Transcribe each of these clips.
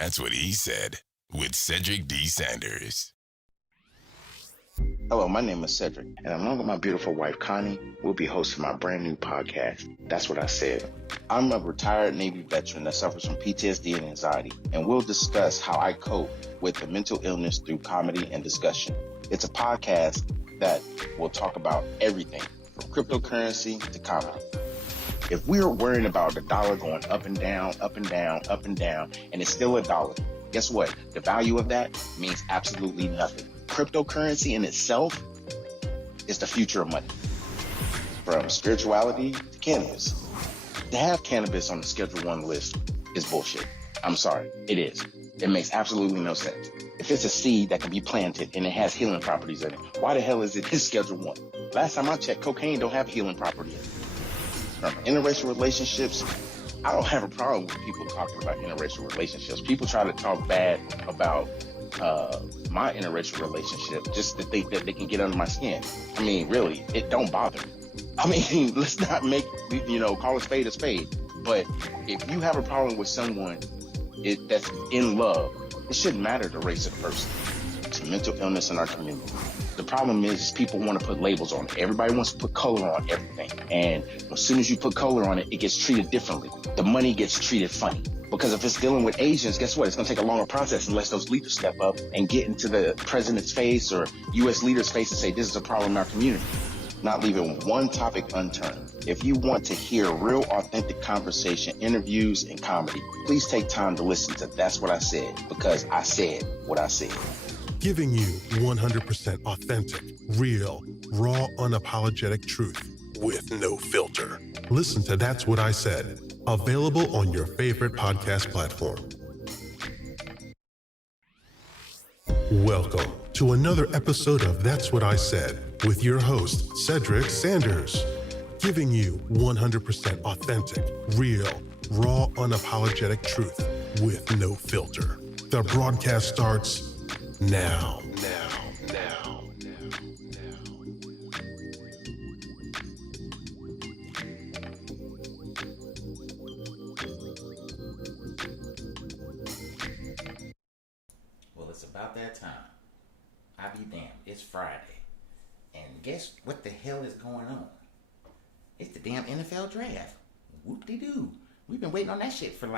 That's what he said with Cedric D. Sanders. Hello, my name is Cedric, and along with my beautiful wife, Connie, we'll be hosting my brand new podcast, That's What I Said. I'm a retired Navy veteran that suffers from PTSD and anxiety, and we'll discuss how I cope with the mental illness through comedy and discussion. It's a podcast that will talk about everything from cryptocurrency to comedy. If we're worrying about the dollar going up and down, up and down, up and down, and it's still a dollar, guess what? The value of that means absolutely nothing. Cryptocurrency in itself is the future of money. From spirituality to cannabis. To have cannabis on the Schedule 1 list is bullshit. I'm sorry, it is. It makes absolutely no sense. If it's a seed that can be planted and it has healing properties in it, why the hell is it in Schedule 1? Last time I checked, cocaine don't have healing property in it. From interracial relationships, I don't have a problem with people talking about interracial relationships. People try to talk bad about my interracial relationship just to think that they can get under my skin. I mean, really, it don't bother me. I mean, let's not make, call a spade a spade. But if you have a problem with someone that's in love, it shouldn't matter the race of the person. It's a mental illness in our community. The problem is people want to put labels on it. Everybody wants to put color on everything. And as soon as you put color on it, it gets treated differently. The money gets treated funny. Because if it's dealing with Asians, guess what? It's going to take a longer process unless those leaders step up and get into the president's face or U.S. leaders' face and say, this is a problem in our community. Not leaving one topic unturned. If you want to hear real, authentic conversation, interviews, and comedy, please take time to listen to That's What I Said, because I said what I said. Giving you 100% authentic, real, raw, unapologetic truth with no filter. Listen to That's What I Said. Available on your favorite podcast platform. Welcome to another episode of That's What I Said with your host, Cedric Sanders. Giving you 100% authentic, real, raw, unapologetic truth with no filter. The broadcast starts now. Well, it's about that time. I be damned. It's Friday. And guess what the hell is going on? It's the damn NFL draft. Whoop-de-doo. We've been waiting on that shit for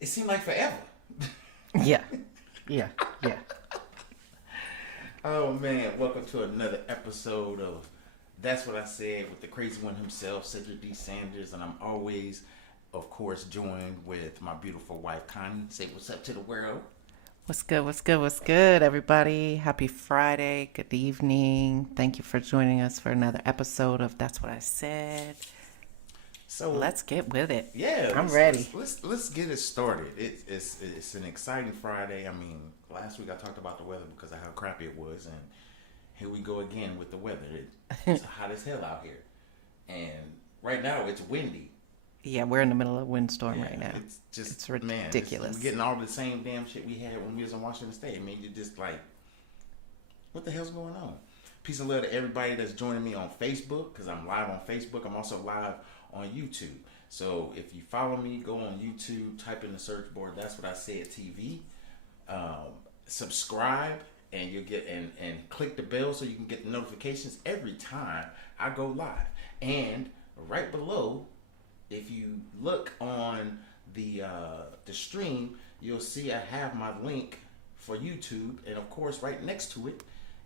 it seemed like forever. Yeah. Oh man, welcome to another episode of That's What I Said with the crazy one himself, Cedric D. Sanders, and I'm always, of course, joined with my beautiful wife, Connie. Say what's up to the world. What's good, everybody? Happy Friday. Good evening. Thank you for joining us for another episode of That's What I Said. So let's get with it. Yeah, I'm ready. Let's get it started. It's an exciting Friday. I mean, last week I talked about the weather because of how crappy it was, and here we go again with the weather. It's hot as hell out here, and right now it's windy. Yeah, we're in the middle of a windstorm right now. It's ridiculous. We're getting all the same damn shit we had when we was in Washington State. I mean, you're just like, what the hell's going on? Peace and love to everybody that's joining me on Facebook, because I'm live on Facebook. I'm also live on YouTube. So if you follow me, go on YouTube, type in the search board, That's What I Said TV. Subscribe, and you'll get and click the bell so you can get the notifications every time I go live. And right below, if you look on the stream, you'll see I have my link for YouTube, and of course, right next to it,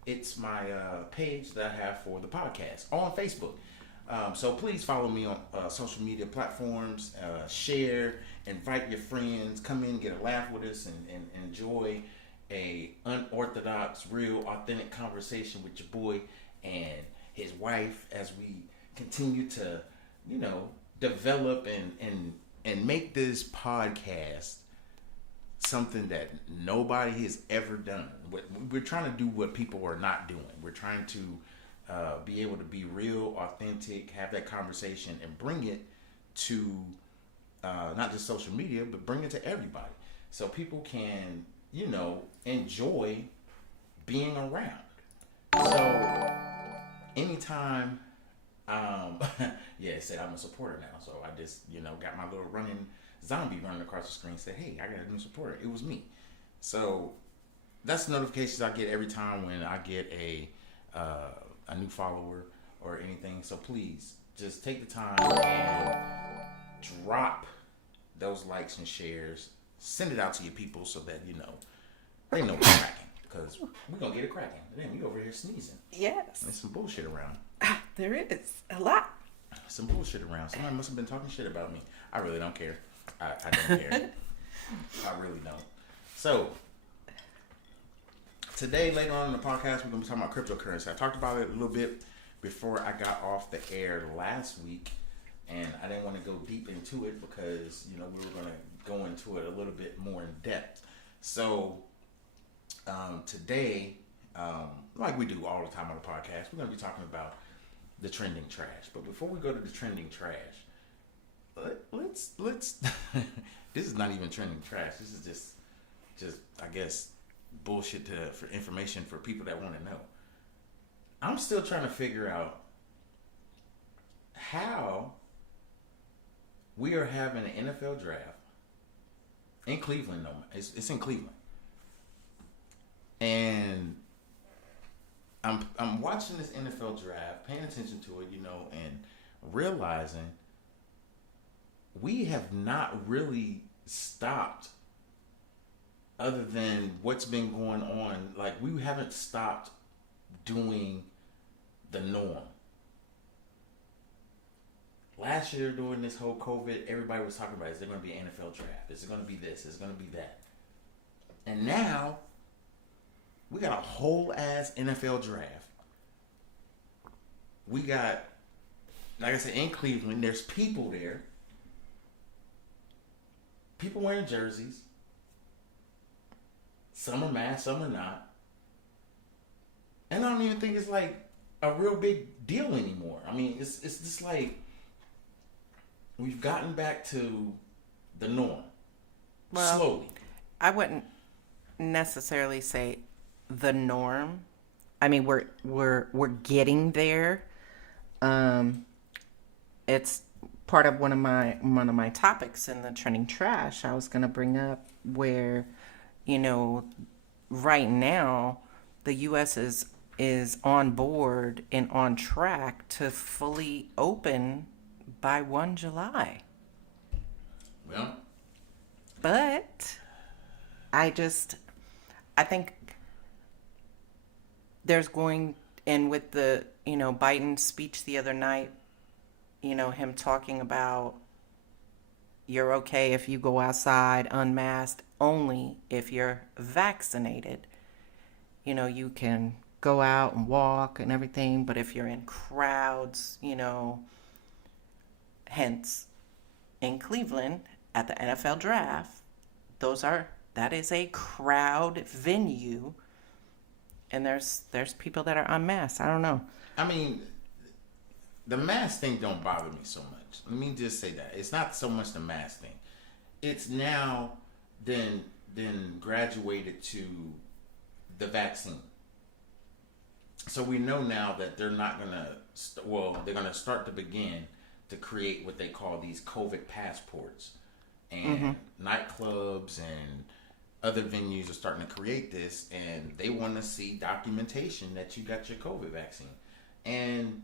it's my page that I have for the podcast on Facebook. So please follow me on social media platforms, share, invite your friends, come in, get a laugh with us, and enjoy a unorthodox, real, authentic conversation with your boy and his wife as we continue to, develop and make this podcast something that nobody has ever done. We're trying to do what people are not doing. We're trying to be able to be real, authentic, have that conversation, and bring it to not just social media, but bring it to everybody, so people can, enjoy being around. So anytime, it said I'm a supporter now, so I just, got my little running zombie running across the screen said, hey, I got a new supporter. It was me. So that's the notifications I get every time when I get a new follower or anything. So please just take the time and drop those likes and shares. Send it out to your people so that they know we're cracking, because we're gonna get it cracking. Then we over here sneezing. Yes. There's some bullshit around. There is a lot. Some bullshit around. Somebody must have been talking shit about me. I really don't care. I don't care. I really don't. So today, later on in the podcast, we're gonna be talking about cryptocurrency. I talked about it a little bit before I got off the air last week, and I didn't want to go deep into it because we were gonna go into it a little bit more in depth. So today, like we do all the time on the podcast, we're going to be talking about the trending trash. But before we go to the trending trash, let's this is not even trending trash. This is just I guess bullshit for information for people that want to know. I'm still trying to figure out how we are having an NFL draft in Cleveland. No, it's in Cleveland. And I'm watching this NFL draft, paying attention to it, and realizing we have not really stopped, other than what's been going on. Like, we haven't stopped doing the norm. Last year during this whole COVID, everybody was talking about, is there going to be an NFL draft? Is it going to be this? Is it going to be that? And now we got a whole ass NFL draft. We got, like I said, in Cleveland, there's people there. People wearing jerseys. Some are masked, some are not. And I don't even think it's like a real big deal anymore. I mean, it's just like we've gotten back to the norm. Well, slowly. I wouldn't necessarily say the norm. I mean, we're getting there. It's part of one of my topics in the trending trash. I was going to bring up where, right now the U.S. is on board and on track to fully open by 1 July. Well, but I think there's going, and with the, Biden's speech the other night, him talking about you're okay if you go outside unmasked, only if you're vaccinated. You can go out and walk and everything, but if you're in crowds, hence in Cleveland at the NFL draft, that is a crowd venue, and there's people that are unmasked. I don't know. I mean, the mask thing don't bother me so much. Let me just say that. It's not so much the mask thing. It's now then graduated to the vaccine. So we know now that they're not going to, they're going to start to begin to create what they call these COVID passports. And nightclubs and other venues are starting to create this, and they want to see documentation that you got your COVID vaccine. And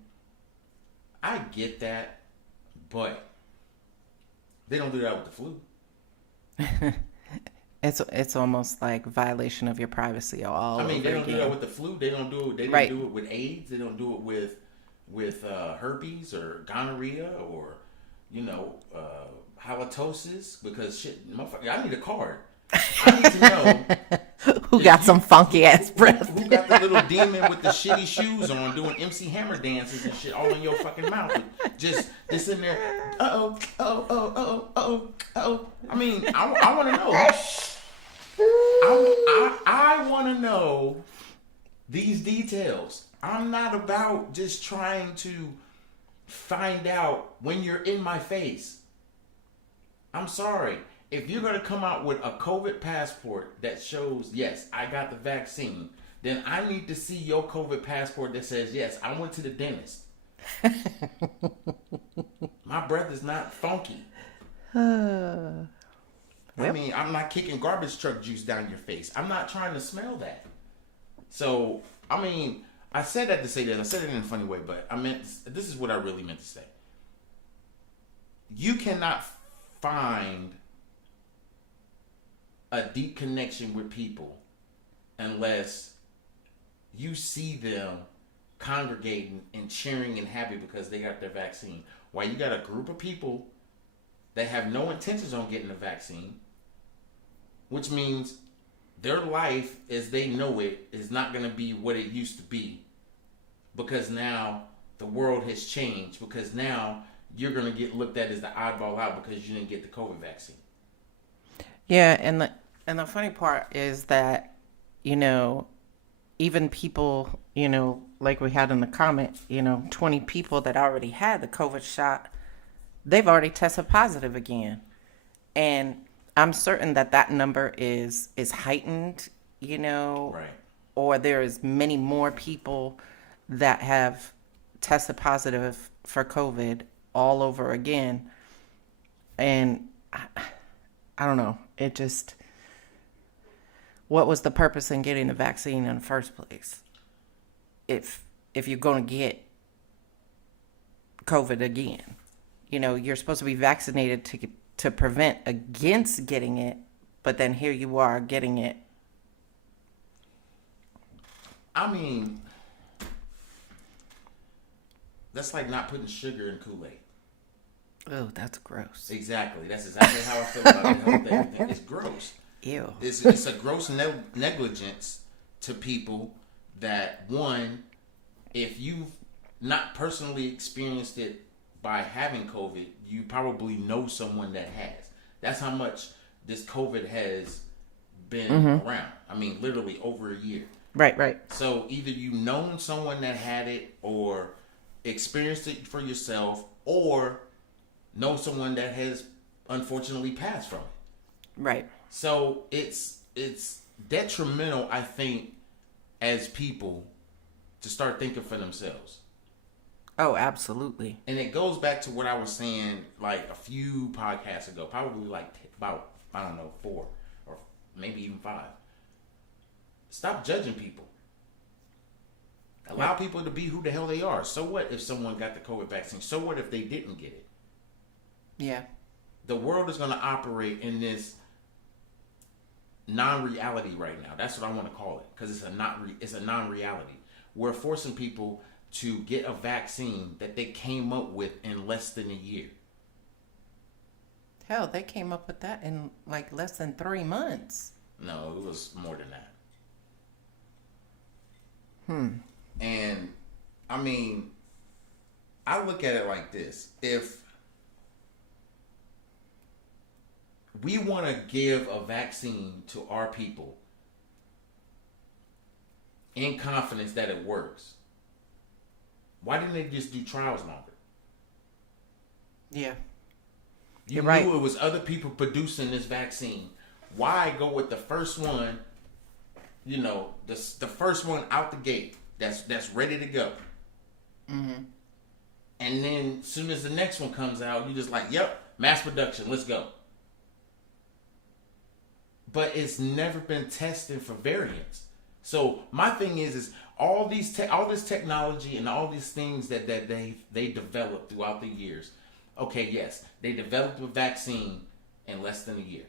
I get that, but they don't do that with the flu. It's almost like violation of your privacy all over again. They don't do that with the flu. They don't do it. They don't do it with AIDS. They don't do it with herpes or gonorrhea or halitosis, because shit, motherfucker, I need a card. I need to know who got some funky ass breath. Who got the little demon with the shitty shoes on doing MC Hammer dances and shit all in your fucking mouth. Just in there. Uh-oh. I mean, I want to know. I want to know these details. I'm not about just trying to find out when you're in my face. I'm sorry. If you're going to come out with a COVID passport that shows, yes, I got the vaccine, then I need to see your COVID passport that says, yes, I went to the dentist. My breath is not funky. I mean, I'm not kicking garbage truck juice down your face. I'm not trying to smell that. So, I mean, I said that to say that. I said it in a funny way, but this is what I really meant to say. You cannot find a deep connection with people unless you see them congregating and cheering and happy because they got their vaccine. While you got a group of people that have no intentions on getting the vaccine, which means their life as they know it is not going to be what it used to be, because now the world has changed, because now you're going to get looked at as the oddball out because you didn't get the COVID vaccine. Yeah, and the funny part is that, you know, even people, you know, like we had in the comment, you know, 20 people that already had the COVID shot, they've already tested positive again. And I'm certain that that number is heightened, you know, Right. Or there is many more people that have tested positive for COVID all over again. And I don't know. It just, what was the purpose in getting the vaccine in the first place? If you're going to get COVID again, you know, you're supposed to be vaccinated to prevent against getting it, but then here you are getting it. I mean, that's like not putting sugar in Kool-Aid. Oh, that's gross. Exactly. That's exactly how I feel about the health everything. It's gross. Ew. It's a gross negligence to people that, one, if you've not personally experienced it by having COVID, you probably know someone that has. That's how much this COVID has been around. I mean, literally over a year. Right. So either you've known someone that had it or experienced it for yourself, or know someone that has unfortunately passed from it. Right. So it's detrimental, I think, as people to start thinking for themselves. Oh, absolutely. And it goes back to what I was saying like a few podcasts ago, probably like about, I don't know, 4 or maybe even 5. Stop judging people. Allow people to be who the hell they are. So what if someone got the COVID vaccine? So what if they didn't get it? Yeah. The world is going to operate in this non-reality right now. That's what I want to call it, because it's a non-reality. We're forcing people to get a vaccine that they came up with in less than a year. Hell, they came up with that in like less than 3 months. No, it was more than that. And I mean, I look at it like this. If we want to give a vaccine to our people in confidence that it works, why didn't they just do trials longer? Yeah. You You're knew right. it was other people producing this vaccine. Why go with the first one, you know, the first one out the gate that's ready to go? Mm-hmm. And then as soon as the next one comes out, you're just like, yep, mass production, let's go. But it's never been tested for variants. So my thing is all this technology and all these things that they developed throughout the years. Okay, yes, they developed a vaccine in less than a year.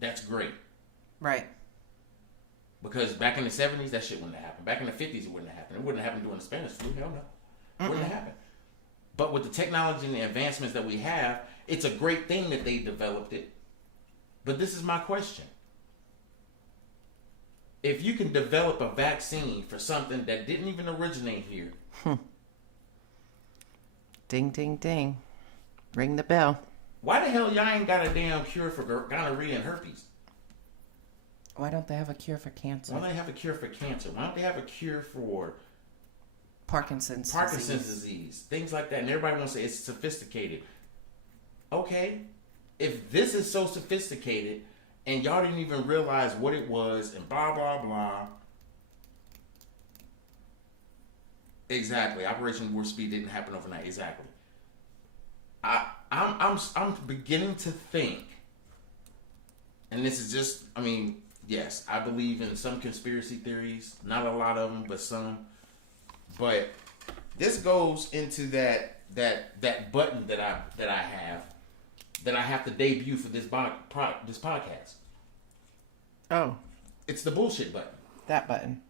That's great. Right. Because back in the 70s, that shit wouldn't have happened. Back in the 50s, it wouldn't have happened. It wouldn't have happened during the Spanish flu. Hell no. It wouldn't have happened. But with the technology and the advancements that we have, it's a great thing that they developed it. But this is my question. If you can develop a vaccine for something that didn't even originate here. Ding, ding, ding. Ring the bell. Why the hell y'all ain't got a damn cure for gonorrhea and herpes? Why don't they have a cure for cancer? Why don't they have a cure for cancer? Why don't they have a cure for Parkinson's disease? Things like that. And everybody wants to say it's sophisticated. Okay. If this is so sophisticated and y'all didn't even realize what it was and blah, blah, blah. Exactly. Operation Warp Speed didn't happen overnight. Exactly. I I'm beginning to think, and this is just, I mean, yes, I believe in some conspiracy theories, not a lot of them, but some. But this goes into that button that I have to debut for this podcast. Oh, it's the bullshit button. That button.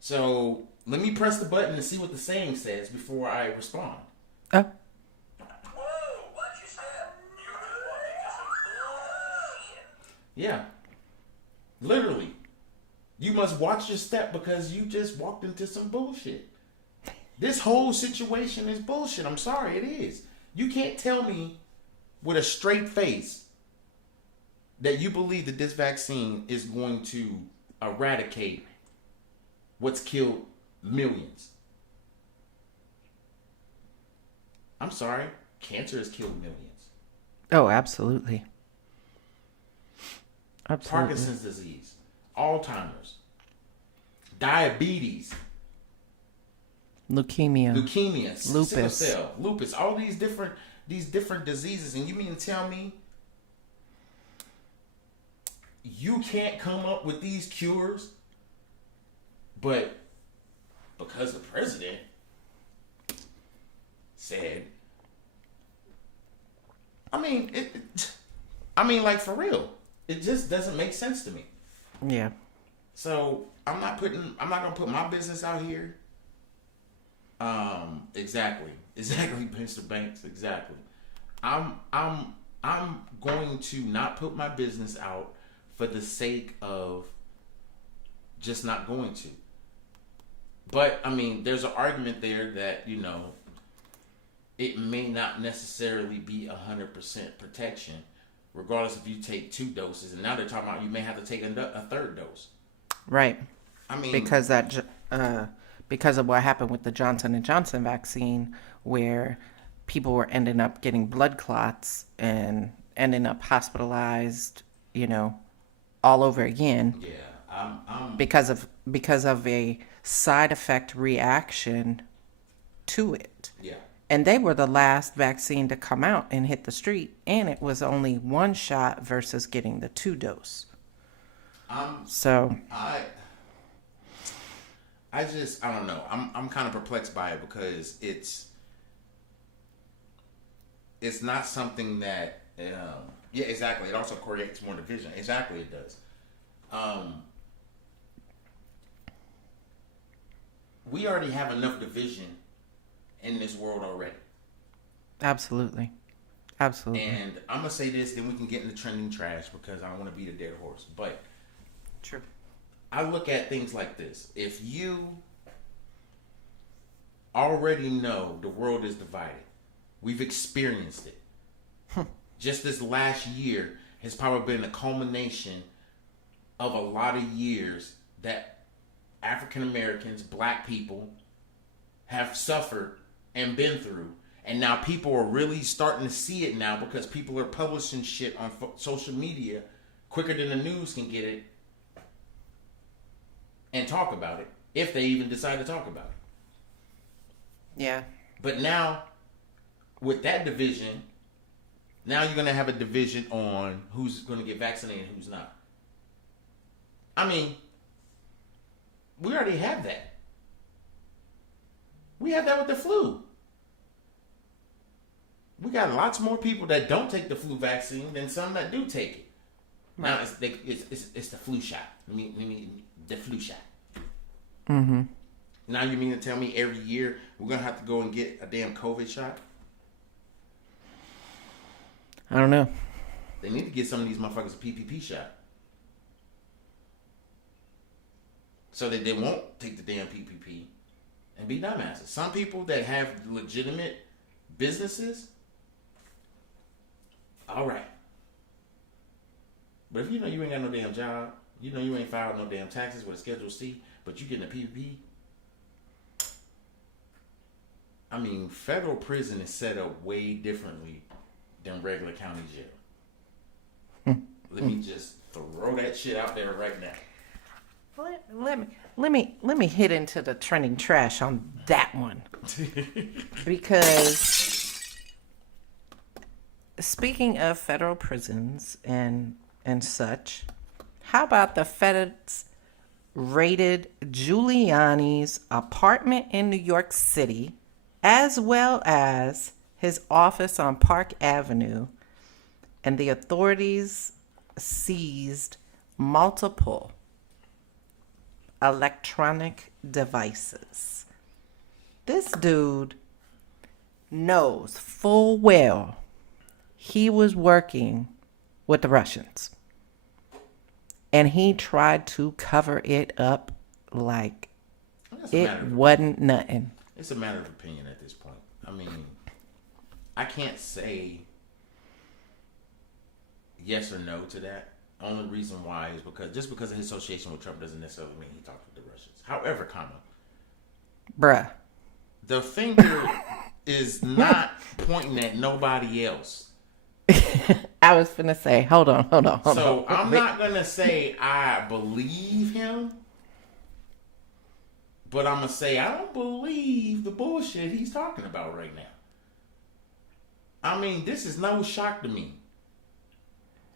So let me press the button to see what the saying says before I respond. Oh. Yeah. Literally. You must watch your step because you just walked into some bullshit. This whole situation is bullshit. I'm sorry, it is. You can't tell me with a straight face that you believe that this vaccine is going to eradicate what's killed millions. I'm sorry. Cancer has killed millions. Oh, absolutely. Absolutely. Parkinson's disease, Alzheimer's, diabetes, leukemia, lupus, sickle cell, lupus, all these different diseases, and you mean to tell me you can't come up with these cures, but because the president said, like for real. It just doesn't make sense to me. Yeah. So I'm not gonna put my business out here. Exactly, Mr. Banks. Exactly. I'm going to not put my business out for the sake of just not going to. But I mean, there's an argument there that it may not necessarily be 100% protection. Regardless if you take 2 doses, and now they're talking about you may have to take a third dose. Right. I mean, because of what happened with the Johnson & Johnson vaccine, where people were ending up getting blood clots and ending up hospitalized, all over again. Yeah. Because of a side effect reaction to it. Yeah. And they were the last vaccine to come out and hit the street, and it was only 1 shot versus getting the 2 dose. I don't know. I'm kind of perplexed by it because it's not something that yeah, exactly. It also creates more division. Exactly, it does. We already have enough division in this world already. Absolutely. And I'm gonna say this, then we can get into trending trash because I don't want to beat a dead horse. But true. I look at things like this. If you already know the world is divided, we've experienced it. Just this last year has probably been a culmination of a lot of years that African Americans, black people, have suffered and been through, and now people are really starting to see it now because people are publishing shit on social media quicker than the news can get it and talk about it, if they even decide to talk about it. Yeah. But now, with that division, now you're going to have a division on who's going to get vaccinated and who's not. I mean, we already have that. We have that with the flu. We got lots more people that don't take the flu vaccine than some that do take it. Right. Now it's the flu shot. The flu shot. Mm-hmm. Now you mean to tell me every year we're gonna have to go and get a damn COVID shot? I don't know. They need to get some of these motherfuckers a PPP shot, so that they won't take the damn PPP and be dumbasses. Some people that have legitimate businesses, all right. But if you know you ain't got no damn job, you know you ain't filed no damn taxes with a Schedule C, but you getting a PPP. I mean, federal prison is set up way differently than regular county jail. Let me just throw that shit out there right now. Let me hit into the trending trash on that one. Because Speaking of federal prisons and such, how about the feds raided Giuliani's apartment in New York City, as well as his office on Park Avenue, and the authorities seized multiple electronic devices. This dude knows full well he was working with the Russians. And he tried to cover it up like it wasn't nothing. It's a matter of opinion at this point. I mean, I can't say yes or no to that. Only reason why is because of his association with Trump doesn't necessarily mean he talked with the Russians. However, Bruh. The finger is not pointing at nobody else. I was finna say, hold on. So I'm not gonna say I believe him, but I'm gonna say I don't believe the bullshit he's talking about right now. I mean, this is no shock to me.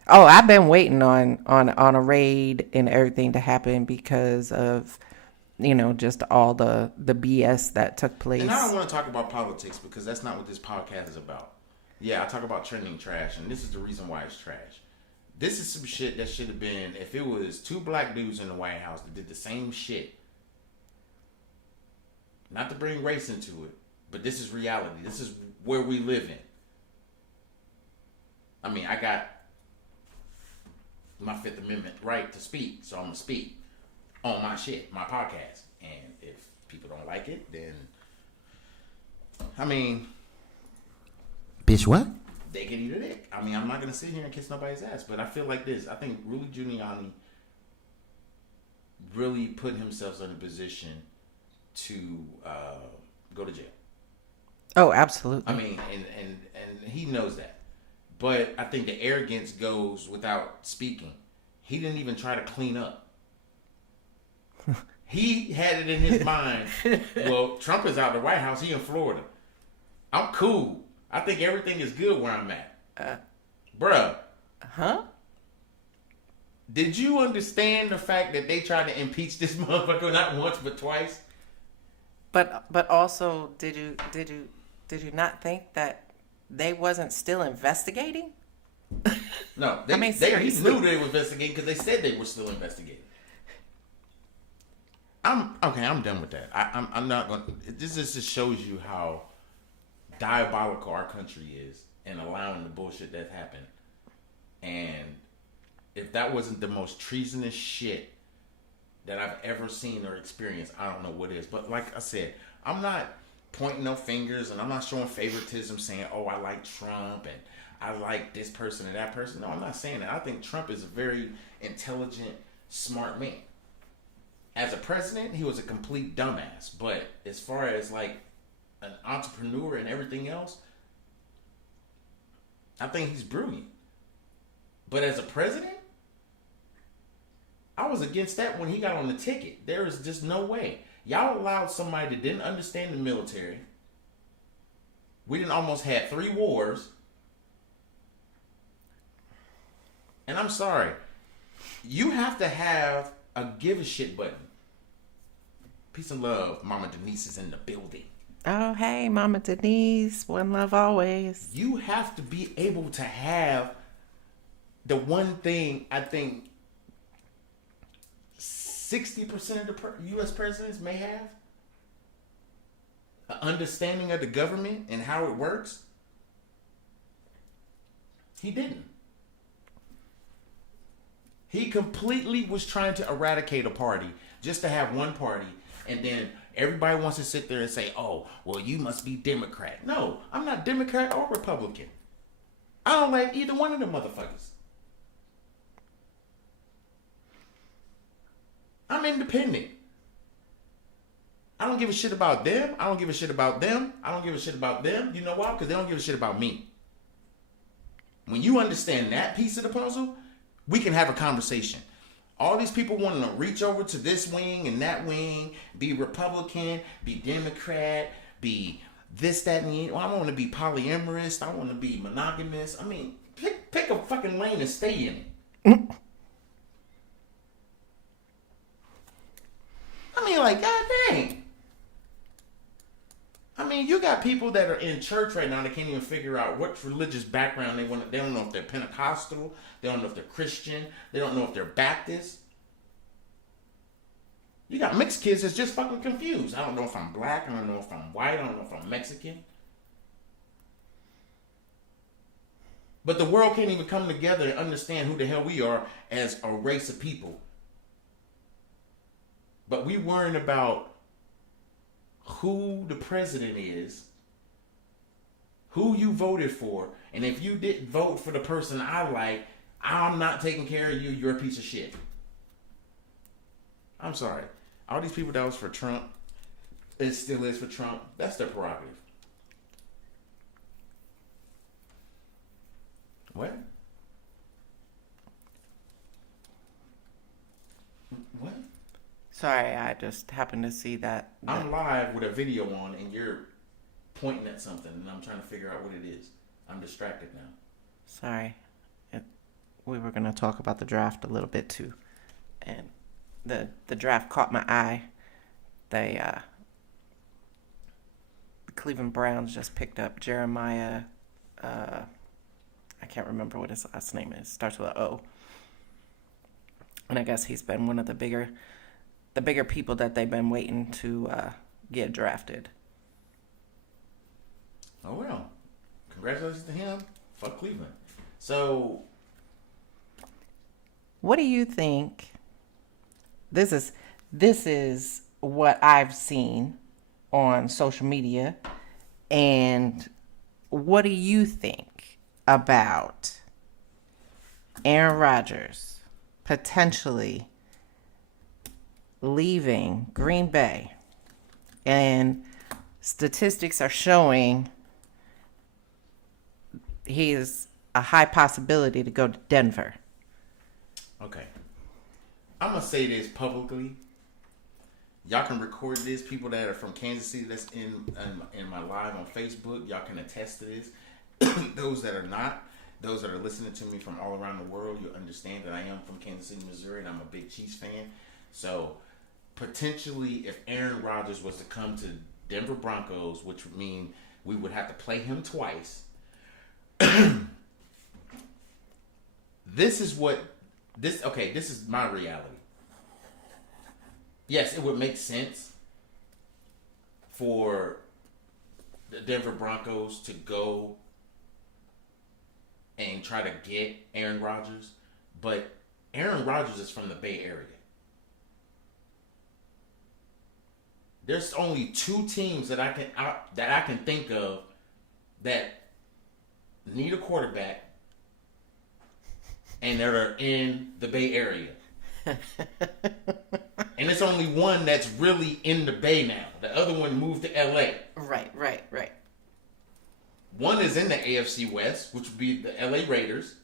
Oh, I've been waiting on a raid and everything to happen because of, just all the BS that took place. And I don't want to talk about politics because that's not what this podcast is about. Yeah, I talk about trending trash, and this is the reason why it's trash. This is some shit that should have been, if it was two black dudes in the White House that did the same shit. Not to bring race into it, but this is reality. This is where we live in. I mean, I got my Fifth Amendment right to speak, so I'm going to speak on my shit, my podcast. And if people don't like it, then, I mean... Bitch, what? They can eat a dick. I mean, I'm not going to sit here and kiss nobody's ass, but I feel like this. I think Rudy Giuliani really put himself in a position to go to jail. Oh, absolutely. I mean, and he knows that. But I think the arrogance goes without speaking. He didn't even try to clean up. He had it in his mind, well, Trump is out of the White House. He in Florida. I'm cool. I think everything is good where I'm at. Bruh. Huh? Did you understand the fact that they tried to impeach this motherfucker not once but twice? But also, did you not think that they wasn't still investigating? No, I mean, he seriously. knew they were investigating because they said they were still investigating. I'm done with that. I'm not going. This just shows you how diabolical our country is and allowing the bullshit that happened. And if that wasn't the most treasonous shit that I've ever seen or experienced, I don't know what is. But like I said, I'm not pointing no fingers and I'm not showing favoritism saying, oh, I like Trump and I like this person and that person. No, I'm not saying that. I think Trump is a very intelligent, smart man. As a president, he was a complete dumbass. But as far as like an entrepreneur and everything else, I think he's brilliant. But as a president, I was against that when he got on the ticket. There is just no way. Y'all allowed somebody that didn't understand the military. We didn't almost had 3 wars. And I'm sorry. You have to have a give a shit button. Peace and love. Mama Denise is in the building. Oh, hey, Mama Denise. One love always. You have to be able to have the one thing I think 60% of the U.S. presidents may have. An understanding of the government and how it works. He didn't. He completely was trying to eradicate a party just to have one party, and then everybody wants to sit there and say, oh, well, you must be Democrat. No, I'm not Democrat or Republican. I don't like either one of them motherfuckers. I'm independent. I don't give a shit about them. I don't give a shit about them. I don't give a shit about them. You know why? Because they don't give a shit about me. When you understand that piece of the puzzle, we can have a conversation. All these people wanting to reach over to this wing and that wing, be Republican, be Democrat, be this, that, and the. Well, I want to be polyamorous. I want to be monogamous. I mean, pick a fucking lane and stay in it. I mean, like, god dang. I mean, you got people that are in church right now that can't even figure out what religious background they want. They don't know if they're Pentecostal. They don't know if they're Christian. They don't know if they're Baptist. You got mixed kids that's just fucking confused. I don't know if I'm black. I don't know if I'm white. I don't know if I'm Mexican. But the world can't even come together and understand who the hell we are as a race of people. But we worrying about who the president is, who you voted for, and if you didn't vote for the person I like, I'm not taking care of you. You're a piece of shit. I'm sorry. All these people that was for Trump, it still is for Trump. That's their prerogative. What? What? Sorry, I just happened to see that. I'm live with a video on and you're pointing at something and I'm trying to figure out what it is. I'm distracted now. Sorry. We were going to talk about the draft a little bit too. And the draft caught my eye. The Cleveland Browns just picked up Jeremiah. I can't remember what his last name is. Starts with an O. And I guess he's been one of the bigger people that they've been waiting to get drafted. Oh well, congratulations to him. Fuck Cleveland. So, what do you think? This is what I've seen on social media, and what do you think about Aaron Rodgers potentially leaving Green Bay? And statistics are showing he is a high possibility to go to Denver. Okay. I'm going to say this publicly. Y'all can record this. People that are from Kansas City that's in my live on Facebook, y'all can attest to this. Those that are not, those that are listening to me from all around the world, you'll understand that I am from Kansas City, Missouri, and I'm a big Chiefs fan. So, potentially, if Aaron Rodgers was to come to Denver Broncos, which would mean we would have to play him twice, this is my reality. Yes, it would make sense for the Denver Broncos to go and try to get Aaron Rodgers, but Aaron Rodgers is from the Bay Area. There's only two teams that I can think of that need a quarterback and that are in the Bay Area. And it's only one that's really in the Bay now. The other one moved to LA. Right. One is in the AFC West, which would be the LA Raiders.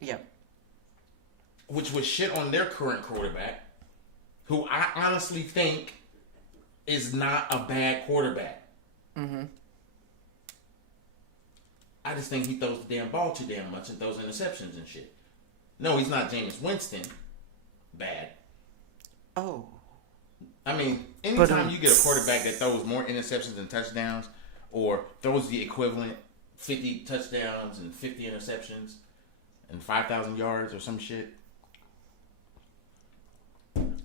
Yep. Which would shit on their current quarterback, who I honestly think is not a bad quarterback. Mm-hmm. I just think he throws the damn ball too damn much and throws interceptions and shit. No, he's not Jameis Winston. Bad. Oh. I mean, anytime you get a quarterback that throws more interceptions than touchdowns, or throws the equivalent 50 touchdowns and 50 interceptions and 5,000 yards or some shit,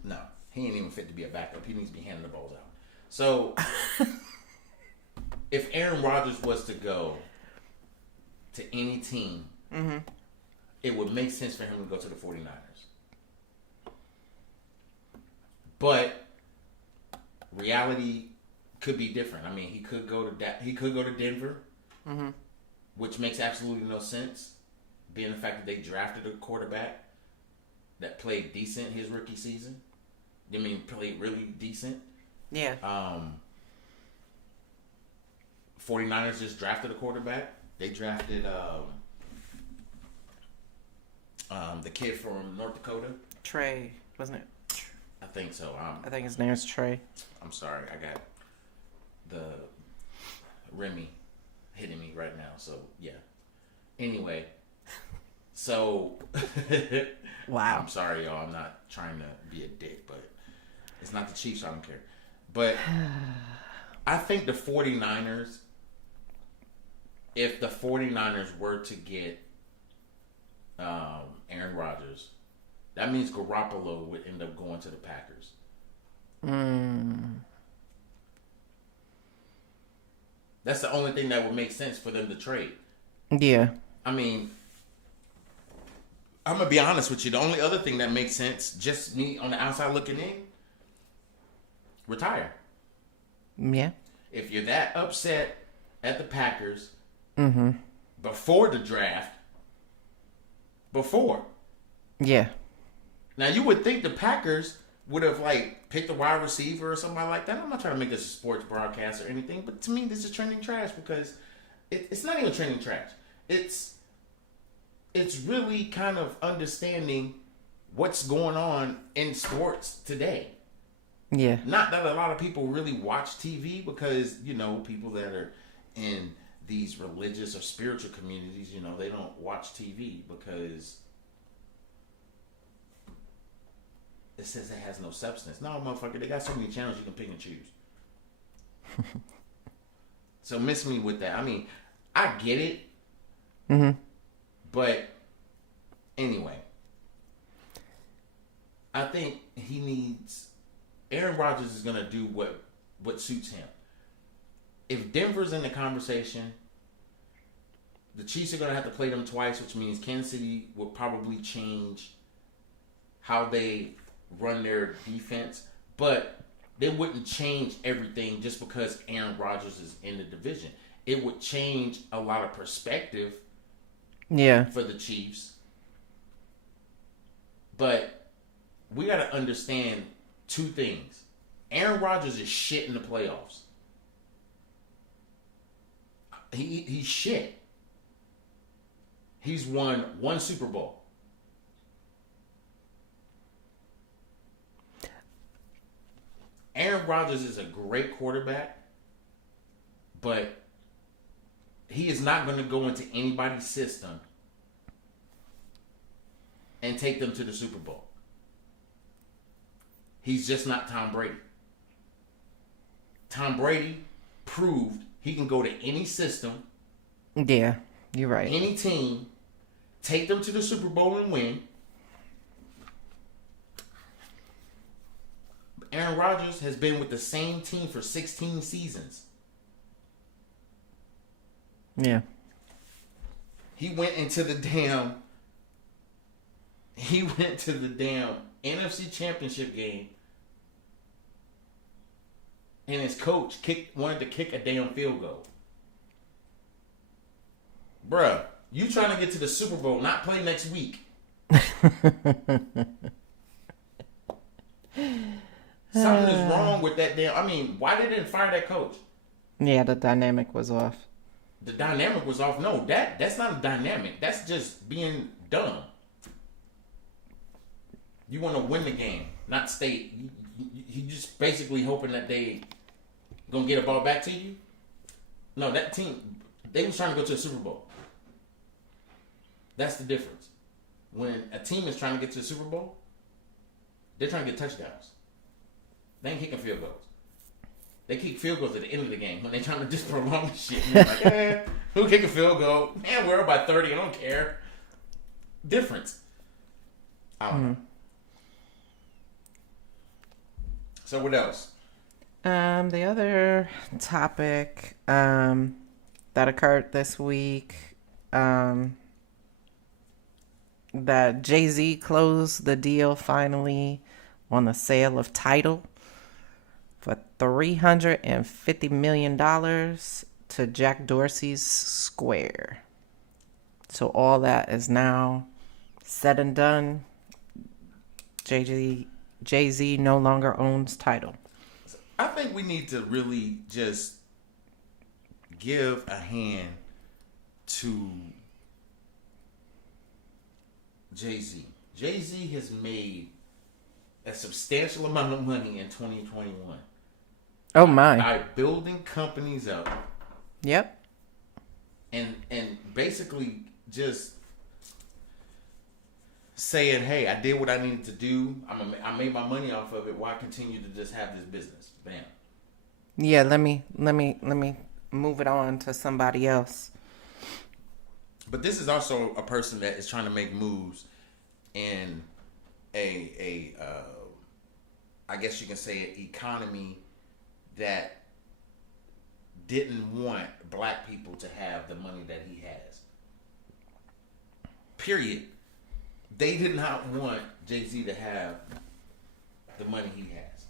no, he ain't even fit to be a backup. He needs to be handing the balls out. So, if Aaron Rodgers was to go to any team, mm-hmm. it would make sense for him to go to the 49ers. But reality could be different. I mean, he could go to Denver, mm-hmm. which makes absolutely no sense, being the fact that they drafted a quarterback that played decent his rookie season. I mean, played really decent. Yeah. 49ers just drafted a quarterback. They drafted the kid from North Dakota. Trey, wasn't it? I think so. I think his name is Trey. I'm sorry. I got Remy hitting me right now. So yeah. Anyway, so wow. I'm sorry, y'all. I'm not trying to be a dick, but it's not the Chiefs. I don't care. But I think the 49ers, if the 49ers were to get Aaron Rodgers, that means Garoppolo would end up going to the Packers. That's the only thing that would make sense for them to trade. Yeah. I mean, I'm going to be honest with you. The only other thing that makes sense, just me on the outside looking in, retire. Yeah. If you're that upset at the Packers before the draft, Yeah. Now, you would think the Packers would have, like, picked a wide receiver or somebody like that. I'm not trying to make this a sports broadcast or anything, but to me, this is trending trash because it's not even trending trash. It's really kind of understanding what's going on in sports today. Yeah. Not that a lot of people really watch TV because, you know, people that are in these religious or spiritual communities, you know, they don't watch TV because it says it has no substance. No, motherfucker, they got so many channels you can pick and choose. So miss me with that. I mean, I get it. But anyway, I think he needs... Aaron Rodgers is going to do what suits him. If Denver's in the conversation, the Chiefs are going to have to play them twice, which means Kansas City will probably change how they run their defense, but they wouldn't change everything just because Aaron Rodgers is in the division. It would change a lot of perspective for the Chiefs. But we got to understand two things. Aaron Rodgers is shit in the playoffs. He's shit. He's won one Super Bowl. Aaron Rodgers is a great quarterback, but he is not going to go into anybody's system and take them to the Super Bowl. He's just not Tom Brady. Tom Brady proved he can go to any system. Yeah, you're right. Any team, take them to the Super Bowl and win. Aaron Rodgers has been with the same team for 16 seasons. Yeah. He went into the damn NFC Championship game, and his coach wanted to kick a damn field goal. Bruh, you trying to get to the Super Bowl, not play next week. Something is wrong with that damn... I mean, why they didn't fire that coach? Yeah, the dynamic was off. The dynamic was off. No, that's not a dynamic. That's just being dumb. You want to win the game, not stay. You just basically hoping that they gonna get a ball back to you. No, that team, they was trying to go to the Super Bowl. That's the difference. When a team is trying to get to the Super Bowl, they're trying to get touchdowns. They ain't kicking field goals. They kick field goals at the end of the game when they're trying to just prolong the shit. And like, who kick a field goal? Man, we're up by 30. I don't care. Difference. I don't know. So what else? The other topic that occurred this week, that Jay-Z closed the deal finally on the sale of Tidal for $350 million to Jack Dorsey's Square. So all that is now said and done. Jay-Z no longer owns Tidal. I think we need to really just give a hand to Jay-Z. Jay-Z has made a substantial amount of money in 2021. Oh my. By building companies up Yep. And basically just saying, hey, I did what I needed to do. I made my money off of it. Why continue to just have this business? Bam. Yeah, let me move it on to somebody else. But this is also a person that is trying to make moves in I guess you can say an economy that didn't want black people to have the money that he has. Period. They did not want Jay-Z to have the money he has.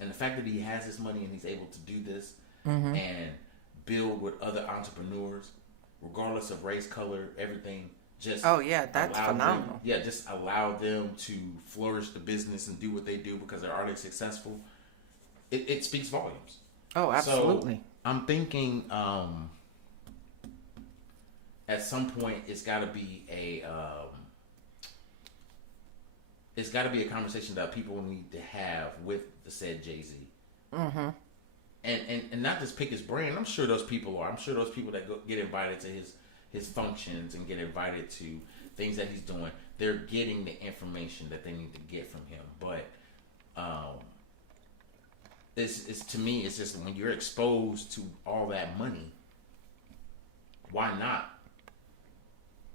And the fact that he has this money and he's able to do this and build with other entrepreneurs, regardless of race, color, everything, just that's phenomenal. Just allow them to flourish the business and do what they do because they're already successful. It speaks volumes. Oh, absolutely. So I'm thinking at some point it's got to be a conversation that people need to have with the said Jay-Z. Mm-hmm. And not just pick his brain. I'm sure those people are. I'm sure those people that get invited to his functions and get invited to things that he's doing, they're getting the information that they need to get from him. But it's to me, it's just when you're exposed to all that money, why not?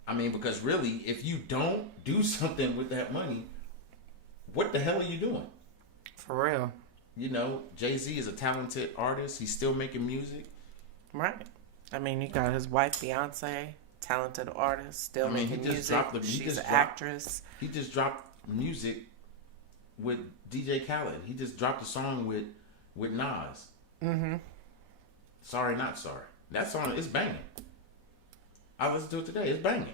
I mean, because really, if you don't do something with that money, what the hell are you doing? For real. You know, Jay-Z is a talented artist. He's still making music. Right. I mean, you got his wife, Beyonce, talented artist, still making music. She's an actress. He just dropped music with DJ Khaled. He just dropped a song with Nas. Mm-hmm. Sorry, Not Sorry. That song is banging. I listened to it today. It's banging.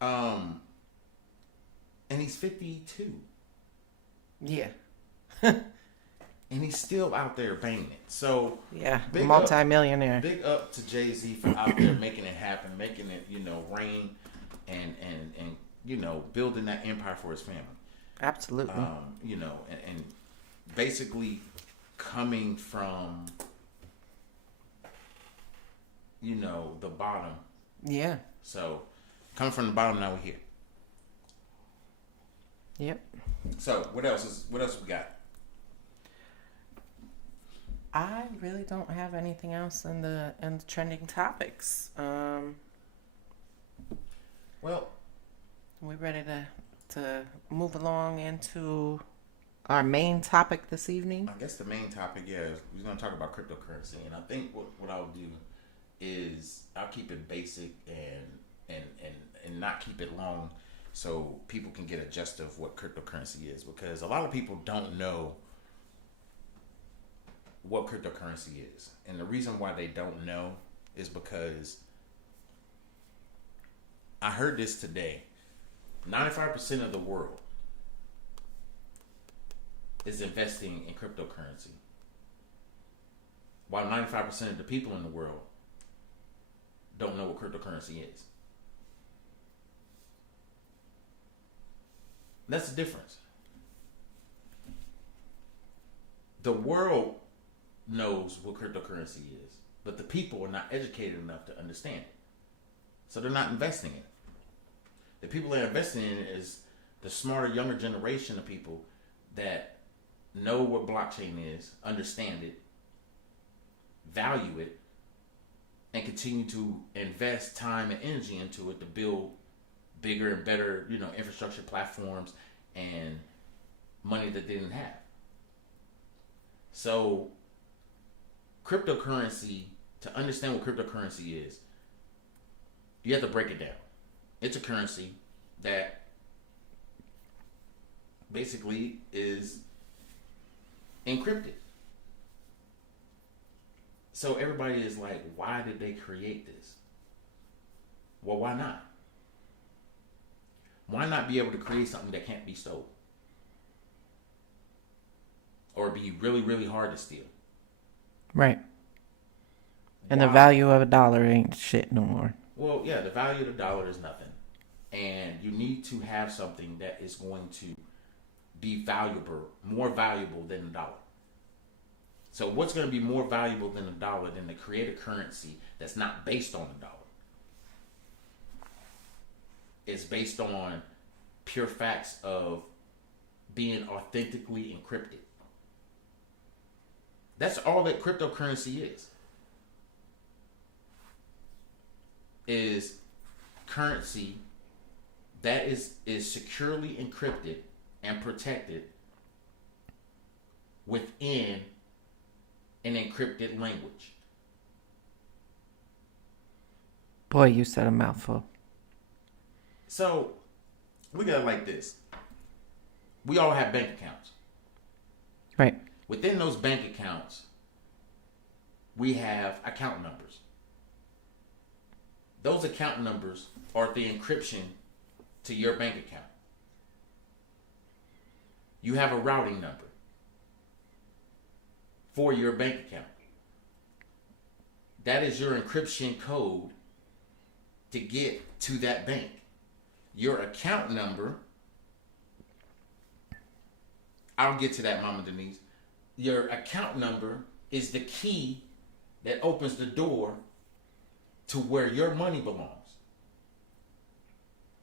And he's 52. Yeah. And he's still out there banging it. So yeah, multi-millionaire. Big up to Jay-Z for out there making it happen, making it, rain, and building that empire for his family. Absolutely. And basically coming from the bottom. Yeah. So coming from the bottom, now we're here. Yep. So what else we got? I really don't have anything else in the trending topics. Well, we ready to move along into our main topic this evening? I guess the main topic, is we're going to talk about cryptocurrency, and I think what I'll do is I'll keep it basic and not keep it long, so people can get a gist of what cryptocurrency is, because a lot of people don't know what cryptocurrency is. And the reason why they don't know is because I heard this today. 95% of the world is investing in cryptocurrency, while 95% of the people in the world don't know what cryptocurrency is. That's the difference. The world knows what cryptocurrency is, but the people are not educated enough to understand it. So they're not investing in it. The people that are investing in it is the smarter, younger generation of people that know what blockchain is, understand it, value it, and continue to invest time and energy into it to build bigger and better, infrastructure platforms and money that they didn't have. So cryptocurrency, to understand what cryptocurrency is, you have to break it down. It's a currency that basically is encrypted. So everybody is like, why did they create this? Well, why not? Why not be able to create something that can't be stolen? Or be really, really hard to steal? Right. And the value of $1 ain't shit no more. Well, yeah, the value of $1 is nothing. And you need to have something that is going to be valuable, more valuable than $1. So what's going to be more valuable than a dollar than to create a currency that's not based on a dollar? It's based on pure facts of being authentically encrypted. That's all that cryptocurrency is currency that is securely encrypted and protected within an encrypted language. Boy, you said a mouthful. So, we got it like this. We all have bank accounts. Right. Within those bank accounts, we have account numbers. Those account numbers are the encryption to your bank account. You have a routing number for your bank account. That is your encryption code to get to that bank. Your account number, I'll get to that, Mama Denise. Your account number is the key that opens the door to where your money belongs.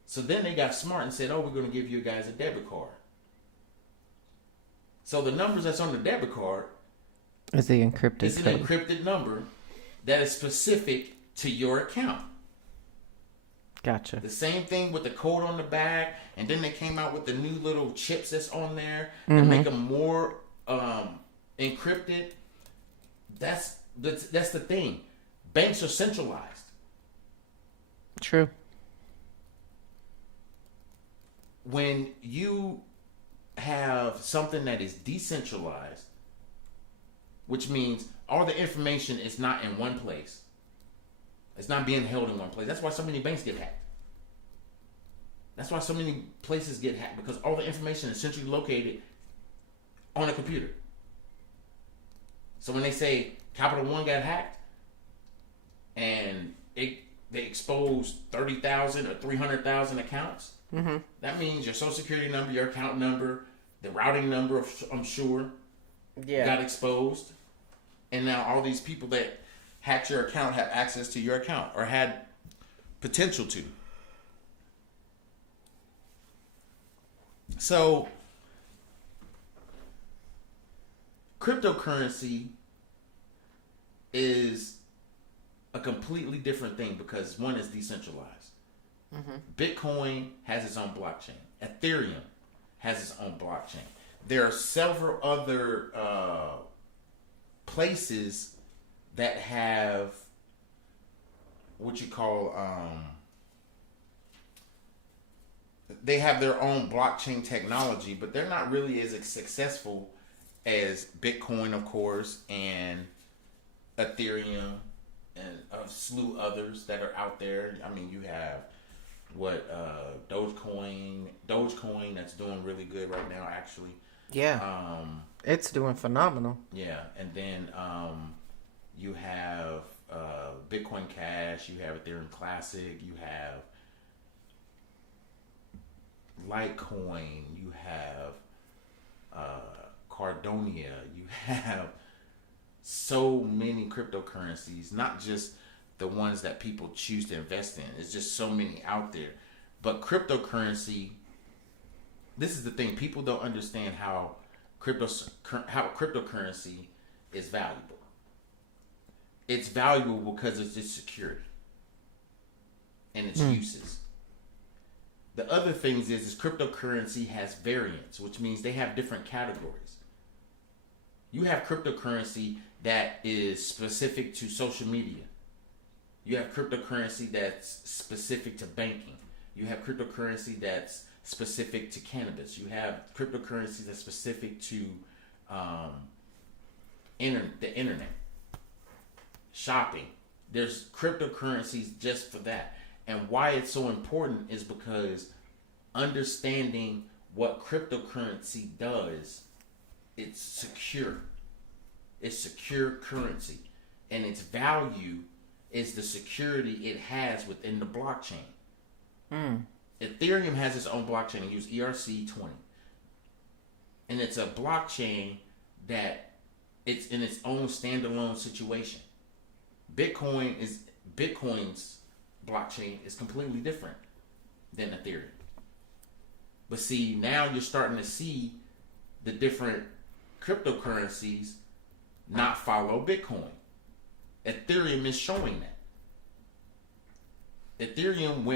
So then they got smart and said, oh, we're going to give you guys a debit card. So the numbers that's on the debit card is the encrypted is an code. encrypted number that is specific to your account. Gotcha. The same thing with the code on the back, and then they came out with the new little chips that's on there to make them more encrypted. That's the thing. Banks are centralized. True. When you have something that is decentralized, which means all the information is not in one place. It's not being held in one place. That's why so many banks get hacked. That's why so many places get hacked, because all the information is centrally located on a computer. So when they say Capital One got hacked and they exposed 30,000 or 300,000 accounts, that means your social security number, your account number, the routing number, I'm sure, got exposed. And now all these people that hacked your account have access to your account or had potential to. So, cryptocurrency is a completely different thing because one is decentralized. Bitcoin has its own blockchain. Ethereum has its own blockchain. There are several other places that have what you call they have their own blockchain technology, but they're not really as successful as Bitcoin, of course, and Ethereum and a slew others that are out there. I mean, you have Dogecoin that's doing really good right now, actually. Yeah. It's doing phenomenal. Yeah, and then you have Bitcoin Cash, you have Ethereum Classic, you have Litecoin, you have Cardonia, you have so many cryptocurrencies, not just the ones that people choose to invest in. It's just so many out there. But cryptocurrency, this is the thing, people don't understand how cryptocurrency is valuable. It's valuable because it's just security and its uses. The other things is cryptocurrency has variants, which means they have different categories. You have cryptocurrency that is specific to social media. You have cryptocurrency that's specific to banking. You have cryptocurrency that's specific to cannabis. You have cryptocurrency that's specific to the internet, shopping. There's cryptocurrencies just for that. And why it's so important is because understanding what cryptocurrency does, it's secure. It's secure currency. And its value is the security it has within the blockchain. Ethereum has its own blockchain. It uses ERC-20. And it's a blockchain that it's in its own standalone situation. Bitcoin's blockchain is completely different than Ethereum. But see, now you're starting to see the different cryptocurrencies not follow Bitcoin. Ethereum is showing that. Ethereum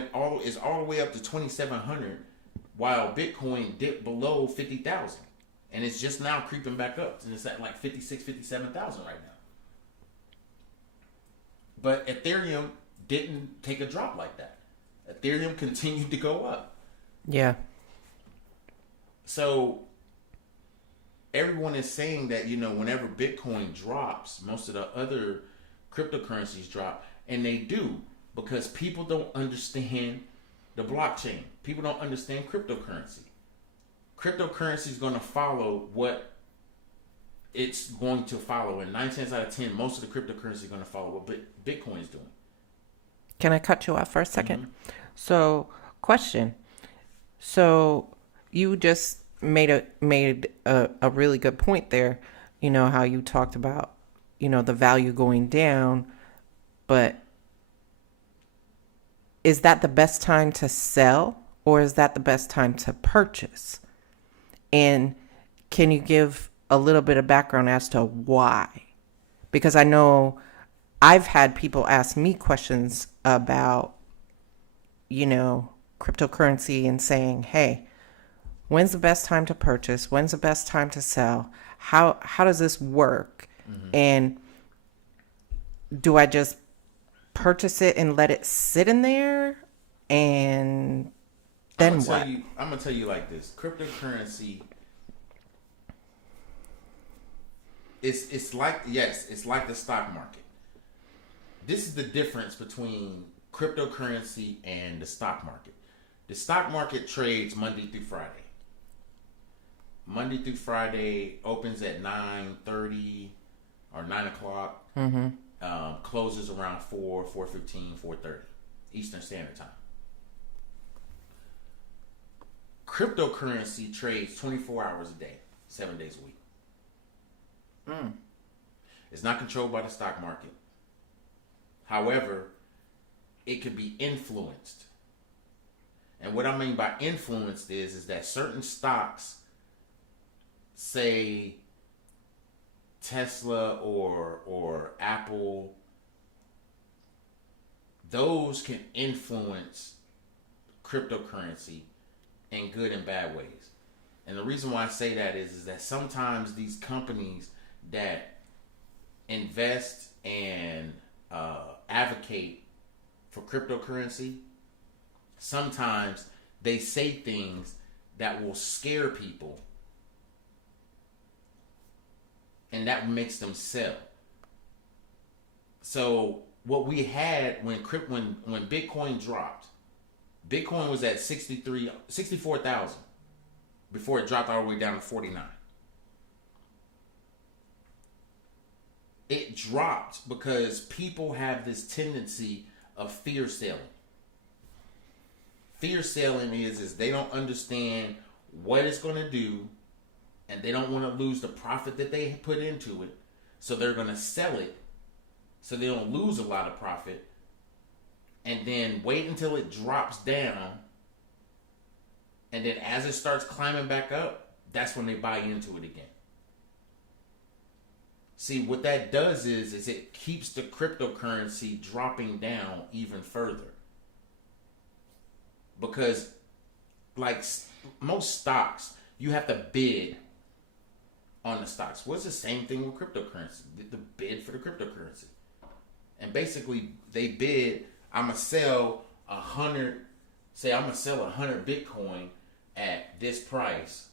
is all the way up to 2,700, while Bitcoin dipped below 50,000, and it's just now creeping back up, and it's at like 56, 57,000 right now. But Ethereum didn't take a drop like that. Ethereum continued to go up. Yeah. So everyone is saying that, whenever Bitcoin drops, most of the other cryptocurrencies drop, and they do, because people don't understand the blockchain. People don't understand cryptocurrency. Cryptocurrency is going to follow what it's going to follow. And 9 times out of 10, most of the cryptocurrency is going to follow what Bitcoin is doing. Can I cut you off for a second? Mm-hmm. So, question. So, you just made a really good point there. How you talked about, the value going down, but is that the best time to sell, or is that the best time to purchase? And can you give a little bit of background as to why? Because I know I've had people ask me questions about, cryptocurrency and saying, hey, when's the best time to purchase? When's the best time to sell? How does this work? Mm-hmm. And do I just purchase it and let it sit in there? And then what? I'm going to tell you like this. Cryptocurrency, it's like the stock market. This is the difference between cryptocurrency and the stock market. The stock market trades Monday through Friday. Monday through Friday opens at 9:30 or 9 o'clock. Mm-hmm. Closes around 4:15, 4:30 Eastern Standard Time. Cryptocurrency trades 24 hours a day, 7 days a week. It's not controlled by the stock market. However, it could be influenced. And what I mean by influenced is that certain stocks, say Tesla or Apple, those can influence cryptocurrency in good and bad ways. And the reason why I say that is that sometimes these companies that invest and advocate for cryptocurrency, sometimes they say things that will scare people, and that makes them sell. So what we had when Bitcoin dropped, Bitcoin was at 64,000 before it dropped all the way down to 49. It dropped because people have this tendency of fear selling. Fear selling is they don't understand what it's going to do, and they don't want to lose the profit that they put into it. So they're going to sell it so they don't lose a lot of profit, and then wait until it drops down. And then as it starts climbing back up, that's when they buy into it again. See, what that does is it keeps the cryptocurrency dropping down even further. Because, like most stocks, you have to bid on the stocks. What's the same thing with cryptocurrency? The bid for the cryptocurrency. And basically, they bid, I'm going to sell 100 Bitcoin at this price,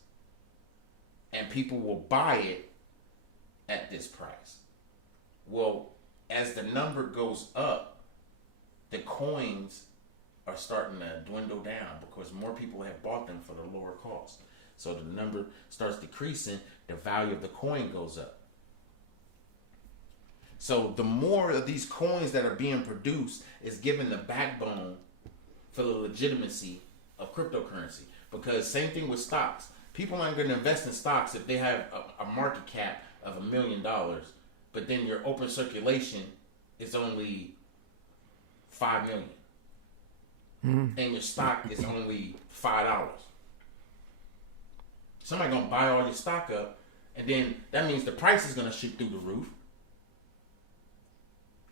and people will buy it at this price. Well, as the number goes up, the coins are starting to dwindle down because more people have bought them for the lower cost. So the number starts decreasing, the value of the coin goes up. So the more of these coins that are being produced is giving the backbone for the legitimacy of cryptocurrency. Because same thing with stocks. People aren't going to invest in stocks if they have a market cap of $1 million, but then your open circulation is only 5 million, and your stock is only $5. Somebody gonna buy all your stock up, and then that means the price is gonna shoot through the roof.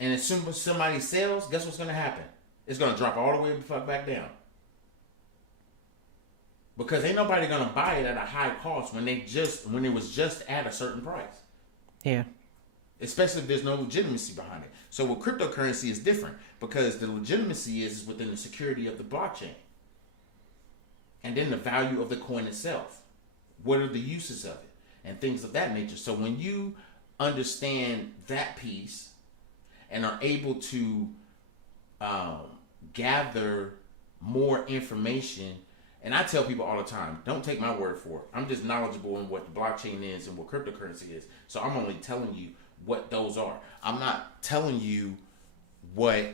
And as soon as somebody sells, guess what's gonna happen? It's gonna drop all the way the fuck back down. Because ain't nobody gonna buy it at a high cost when it was just at a certain price. Yeah. Especially if there's no legitimacy behind it. So with cryptocurrency is different because the legitimacy is within the security of the blockchain. And then the value of the coin itself. What are the uses of it? And things of that nature. So when you understand that piece and are able to gather more information, and I tell people all the time, don't take my word for it. I'm just knowledgeable in what the blockchain is and what cryptocurrency is. So I'm only telling you what those are. I'm not telling you what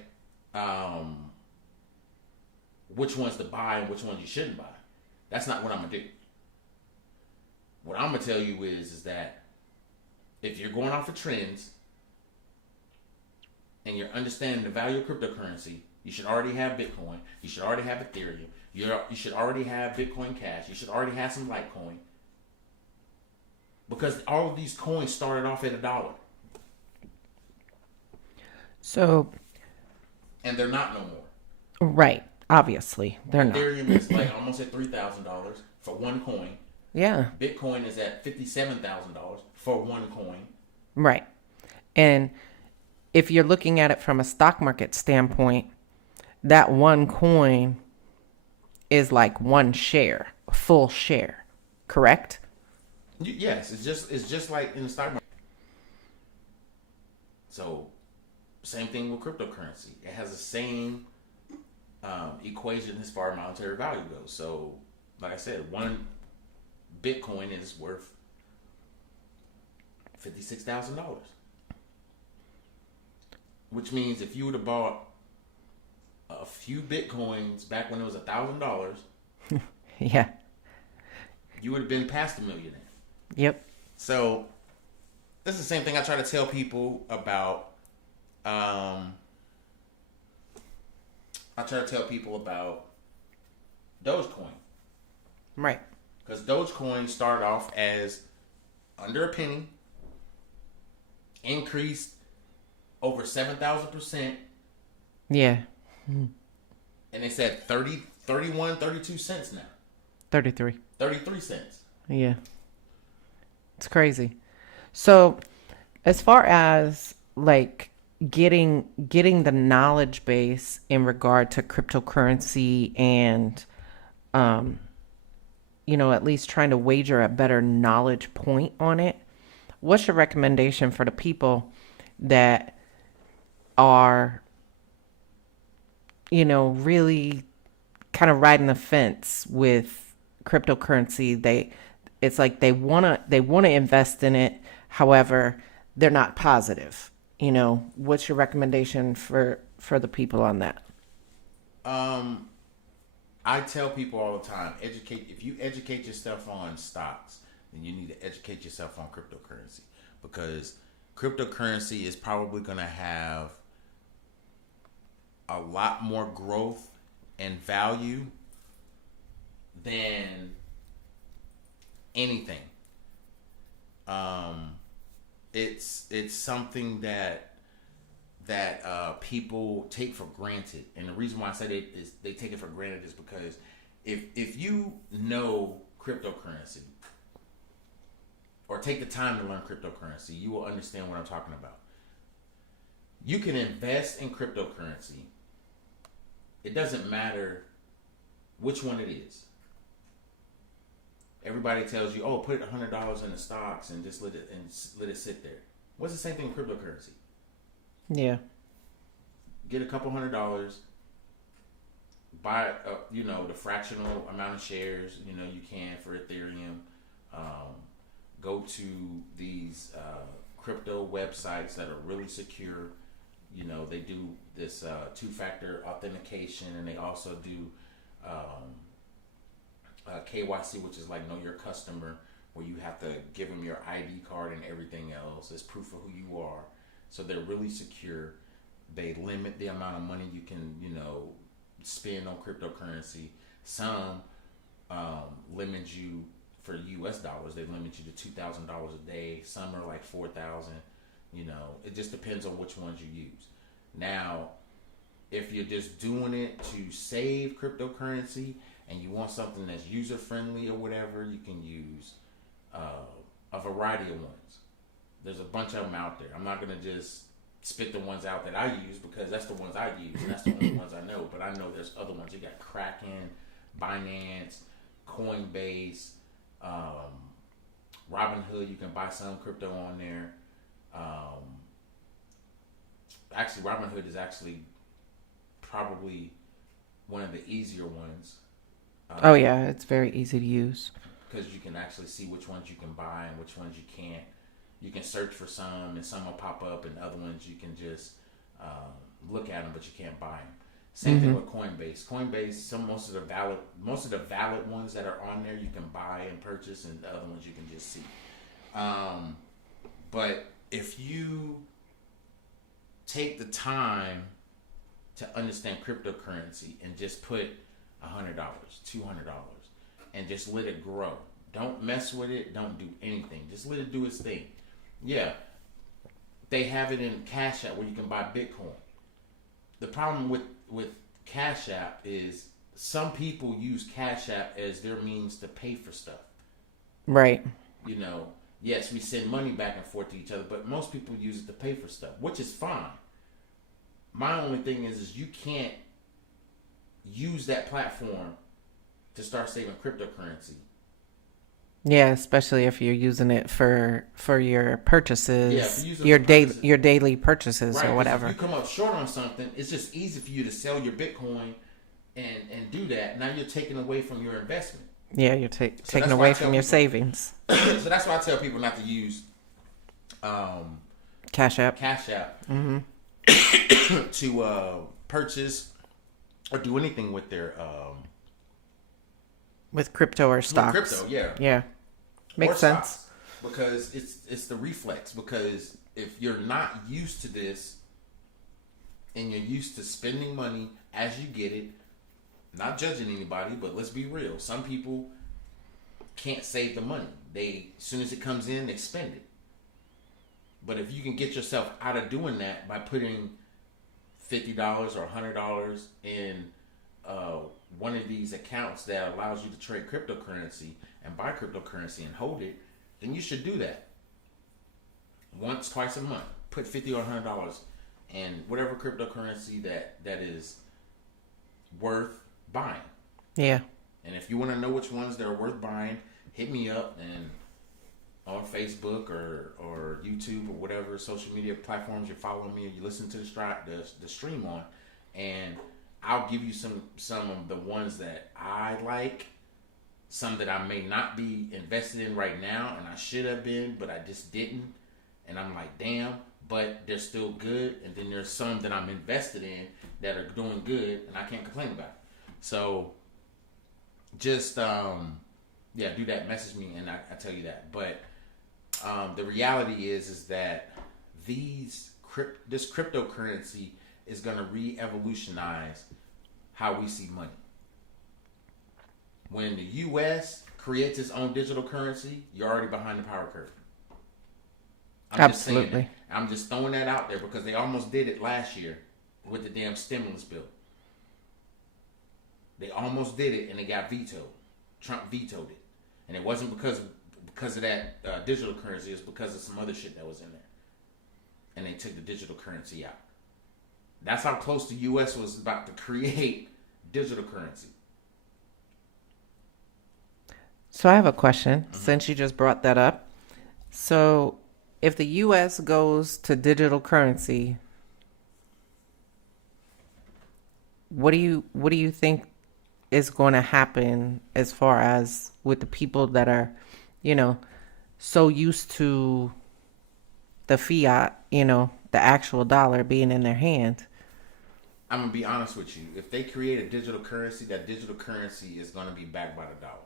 which ones to buy and which ones you shouldn't buy. That's not what I'm gonna do. What I'm gonna tell you is that if you're going off of trends and you're understanding the value of cryptocurrency, you should already have Bitcoin. You should already have Ethereum. You should already have Bitcoin Cash. You should already have some Litecoin. Because all of these coins started off at $1. So. And they're not no more. Right. Obviously, they're not. Ethereum is like almost at $3,000 for one coin. Yeah. Bitcoin is at $57,000 for one coin. Right. And if you're looking at it from a stock market standpoint, that one coin is like one share, a full share, correct? Yes, it's just like in the stock market. So, same thing with cryptocurrency. It has the same equation as far as monetary value goes. So, like I said, one Bitcoin is worth $56,000. Which means if you would have bought a few Bitcoins back when it was $1,000, yeah, you would have been past a millionaire. Yep. So this is the same thing I try to tell people about. I try to tell people about Dogecoin. Right. Because Dogecoin started off as under a penny, increased over 7,000%. Yeah. And they said 32 cents now. 33. 33 cents. Yeah. It's crazy. So, as far as like getting the knowledge base in regard to cryptocurrency and at least trying to wager a better knowledge point on it, what's your recommendation for the people that are really kind of riding the fence with cryptocurrency? It's like they want to invest in it, however they're not positive. What's your recommendation for the people on that? I tell people all the time, if you educate yourself on stocks, then you need to educate yourself on cryptocurrency, because cryptocurrency is probably going to have a lot more growth and value than anything. It's something that people take for granted, and the reason why I say they take it for granted is because if you know cryptocurrency or take the time to learn cryptocurrency, you will understand what I'm talking about. You can invest in cryptocurrency. It doesn't matter which one it is. Everybody tells you, "Oh, put $100 in the stocks and just let it sit there." What's the same thing with cryptocurrency? Yeah. Get a couple $100, buy the fractional amount of shares you can for Ethereum. Go to these crypto websites that are really secure. They do this two-factor authentication, and they also do KYC, which is like know your customer, where you have to give them your ID card and everything else as proof of who you are. So they're really secure. They limit the amount of money you can, spend on cryptocurrency. Some limit you for US dollars. They limit you to $2,000 a day. Some are like 4,000. It just depends on which ones you use. Now, if you're just doing it to save cryptocurrency and you want something that's user friendly or whatever, you can use a variety of ones. There's a bunch of them out there. I'm not gonna just spit the ones out that I use because that's the ones I use and that's the only ones I know. But I know there's other ones. You got Kraken, Binance, Coinbase, Robinhood. You can buy some crypto on there. Actually, Robinhood is actually probably one of the easier ones. Oh yeah, it's very easy to use. Because you can actually see which ones you can buy and which ones you can't. You can search for some and some will pop up, and other ones you can just look at them, but you can't buy them. Same thing with Coinbase. Coinbase, most of the valid ones that are on there you can buy and purchase, and the other ones you can just see. But if you take the time to understand cryptocurrency and just put $100, $200, and just let it grow. Don't mess with it. Don't do anything. Just let it do its thing. Yeah, they have it in Cash App where you can buy Bitcoin. The problem with Cash App is some people use Cash App as their means to pay for stuff. Right. Yes, we send money back and forth to each other, but most people use it to pay for stuff, which is fine. My only thing is you can't use that platform to start saving cryptocurrency. Yeah, especially if you're using it for your purchases, your daily purchases, right, or whatever. If you come up short on something, it's just easy for you to sell your Bitcoin and do that. Now you're taking away from your investment. Yeah, you're taking away from your savings. So that's why I tell people not to use Cash App. To purchase or do anything with their with crypto or stocks. With crypto, yeah, makes sense. Stocks, because it's the reflex. Because if you're not used to this and you're used to spending money as you get it, not judging anybody, but let's be real. Some people can't save the money. As soon as it comes in, they spend it. But if you can get yourself out of doing that by putting $50 or $100 in one of these accounts that allows you to trade cryptocurrency and buy cryptocurrency and hold it, then you should do that. Once, twice a month. Put $50 or $100 in whatever cryptocurrency that is worth buying. Yeah. And if you want to know which ones that are worth buying, hit me up and on Facebook or YouTube or whatever social media platforms you're following me or you listen to the stream on, and I'll give you some of the ones that I like, some that I may not be invested in right now and I should have been, but I just didn't. And I'm like, damn, but they're still good. And then there's some that I'm invested in that are doing good and I can't complain about it. So just, do that. Message me and I tell you that. But the reality is that this cryptocurrency is going to re-evolutionize how we see money. When the U.S. creates its own digital currency, you're already behind the power curve. Absolutely. I'm just throwing that out there because they almost did it last year with the damn stimulus bill. They almost did it and it got vetoed. Trump vetoed it. And it wasn't because of that digital currency. It's because of some other shit that was in there. And they took the digital currency out. That's how close the U.S. was about to create digital currency. So I have a question, since you just brought that up. So if the U.S. goes to digital currency, what do you think is going to happen as far as with the people that are, so used to the fiat, the actual dollar being in their hand? I'm going to be honest with you. If they create a digital currency, that digital currency is going to be backed by the dollar.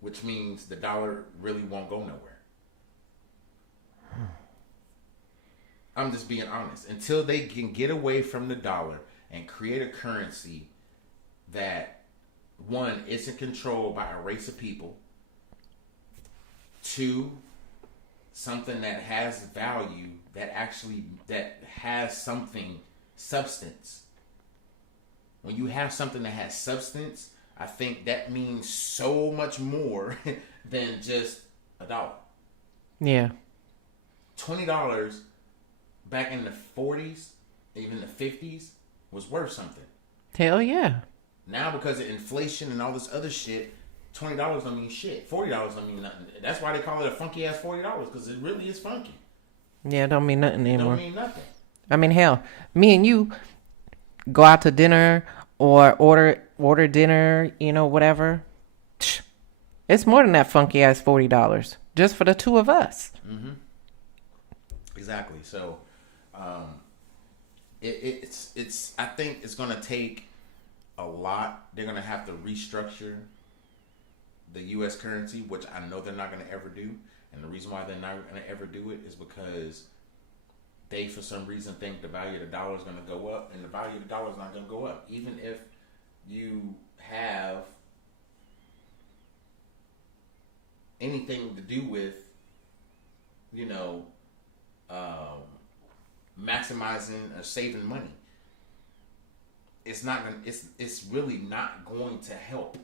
which means the dollar really won't go nowhere. I'm just being honest. Until they can get away from the dollar and create a currency that, one, isn't controlled by a race of people. Two, something that has value, that has something, substance. When you have something that has substance, I think that means so much more than just $1. Yeah. $20 back in the 40s, even the 50s, was worth something. Hell yeah. Now, because of inflation and all this other shit, $20 don't mean shit. $40 don't mean nothing. That's why they call it a funky ass $40, because it really is funky. Yeah, it don't mean nothing anymore. It don't mean nothing. I mean, hell, me and you go out to dinner or order dinner, whatever. It's more than that funky ass $40 just for the two of us. Mm-hmm. Exactly. So, it's. I think it's gonna take a lot. They're gonna have to restructure the U.S. currency, which I know they're not gonna ever do. And the reason why they're not gonna ever do it is because they, for some reason, think the value of the dollar is gonna go up, and the value of the dollar is not gonna go up, even if you have anything to do with, maximizing or saving money. It's not gonna. It's really not going to help.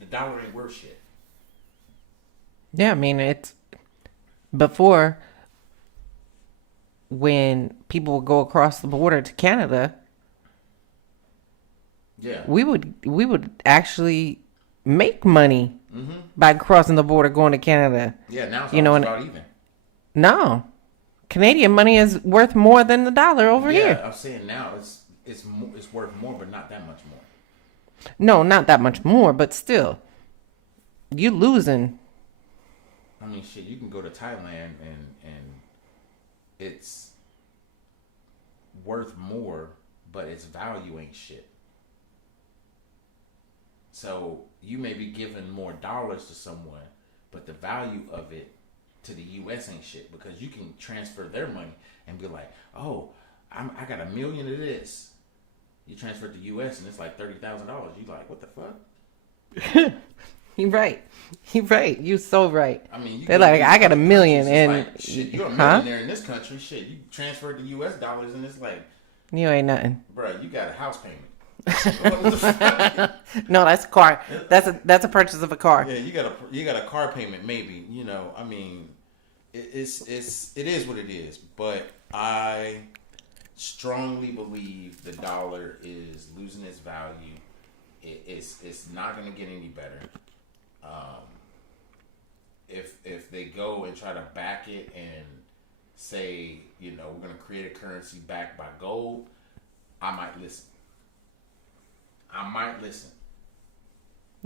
The dollar ain't worth shit. Yeah, I mean, it's before when people would go across the border to Canada. Yeah, we would actually make money by crossing the border going to Canada. Yeah, now it's almost about even. No, Canadian money is worth more than the dollar over here. Yeah, I'm saying now it's worth more, but not that much more. No, not that much more, but still, you losing. I mean, shit, you can go to Thailand and it's worth more, but its value ain't shit. So you may be giving more dollars to someone, but the value of it to the U.S. ain't shit, because you can transfer their money and be like, oh, I got $1 million of this. You transfer it to U.S. and it's like $30,000. You like, what the fuck? You're right. You're right. You're so right. I mean, they're like, I got $1 million, and like, shit, you're a millionaire in this country. Shit, you transfer it to U.S. dollars and it's like, you ain't nothing, bro. You got a house payment. No, that's a car. That's a purchase of a car. Yeah, you got a car payment, maybe. I mean, it is what it is. But I strongly believe the dollar is losing its value. It's not going to get any better. If they go and try to back it and say, we're going to create a currency backed by gold, I might listen.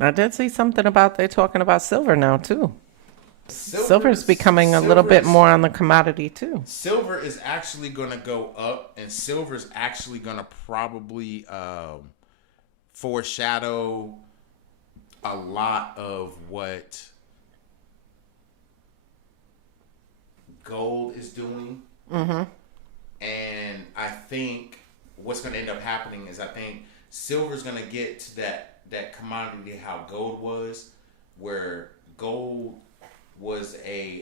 I did see something about they're talking about silver now too. Silver's becoming a little bit more on the commodity too. Silver is actually going to go up, and silver is actually going to probably foreshadow a lot of what gold is doing. Mm-hmm. And I think what's going to end up happening is I think silver's going to get to that commodity how gold was, where gold was and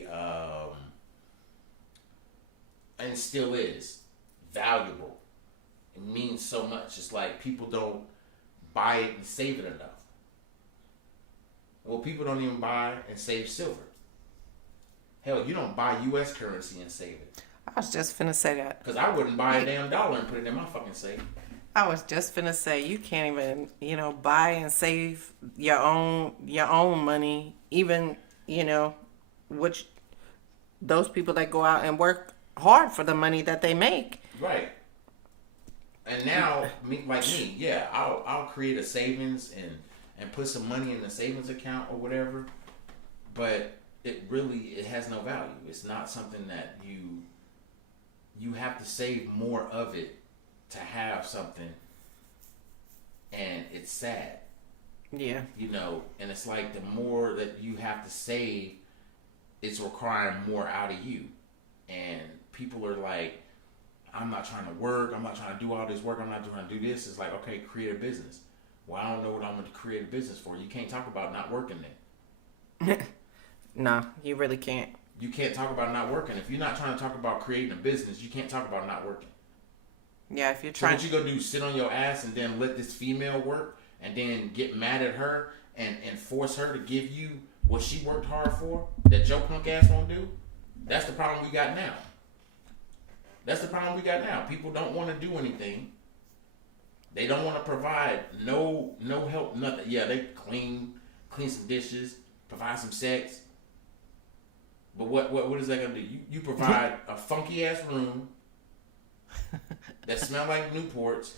still is valuable. It means so much. It's like people don't buy it and save it enough. Well, people don't even buy and save silver. Hell, you don't buy U.S. currency and save it. I was just finna say that. Because I wouldn't buy a damn dollar and put it in my fucking safe. I was just finna say, you can't even, buy and save your own money. Even, which those people that go out and work hard for the money that they make. Right. And now, yeah, I'll create a savings and put some money in the savings account or whatever. But it has no value. It's not something that you have to save more of it to have something, and it's sad. Yeah. You know, and it's like the more that you have to save, it's requiring more out of you. And people are like, I'm not trying to work. I'm not trying to do all this work. I'm not trying to do this. It's like, okay, create a business. Well, I don't know what I'm going to create a business for. You can't talk about not working then. No, you really can't. You can't talk about not working. If you're not trying to talk about creating a business, you can't talk about not working. Yeah, if you're So trying. what you gonna do? Sit on your ass and then let this female work, and then get mad at her and force her to give you what she worked hard for that your punk ass won't do? That's the problem we got now. That's the problem we got now. People don't want to do anything. They don't want to provide no help, nothing. Yeah, they clean some dishes, provide some sex. But what is that gonna do? You provide a funky ass room that smell like Newports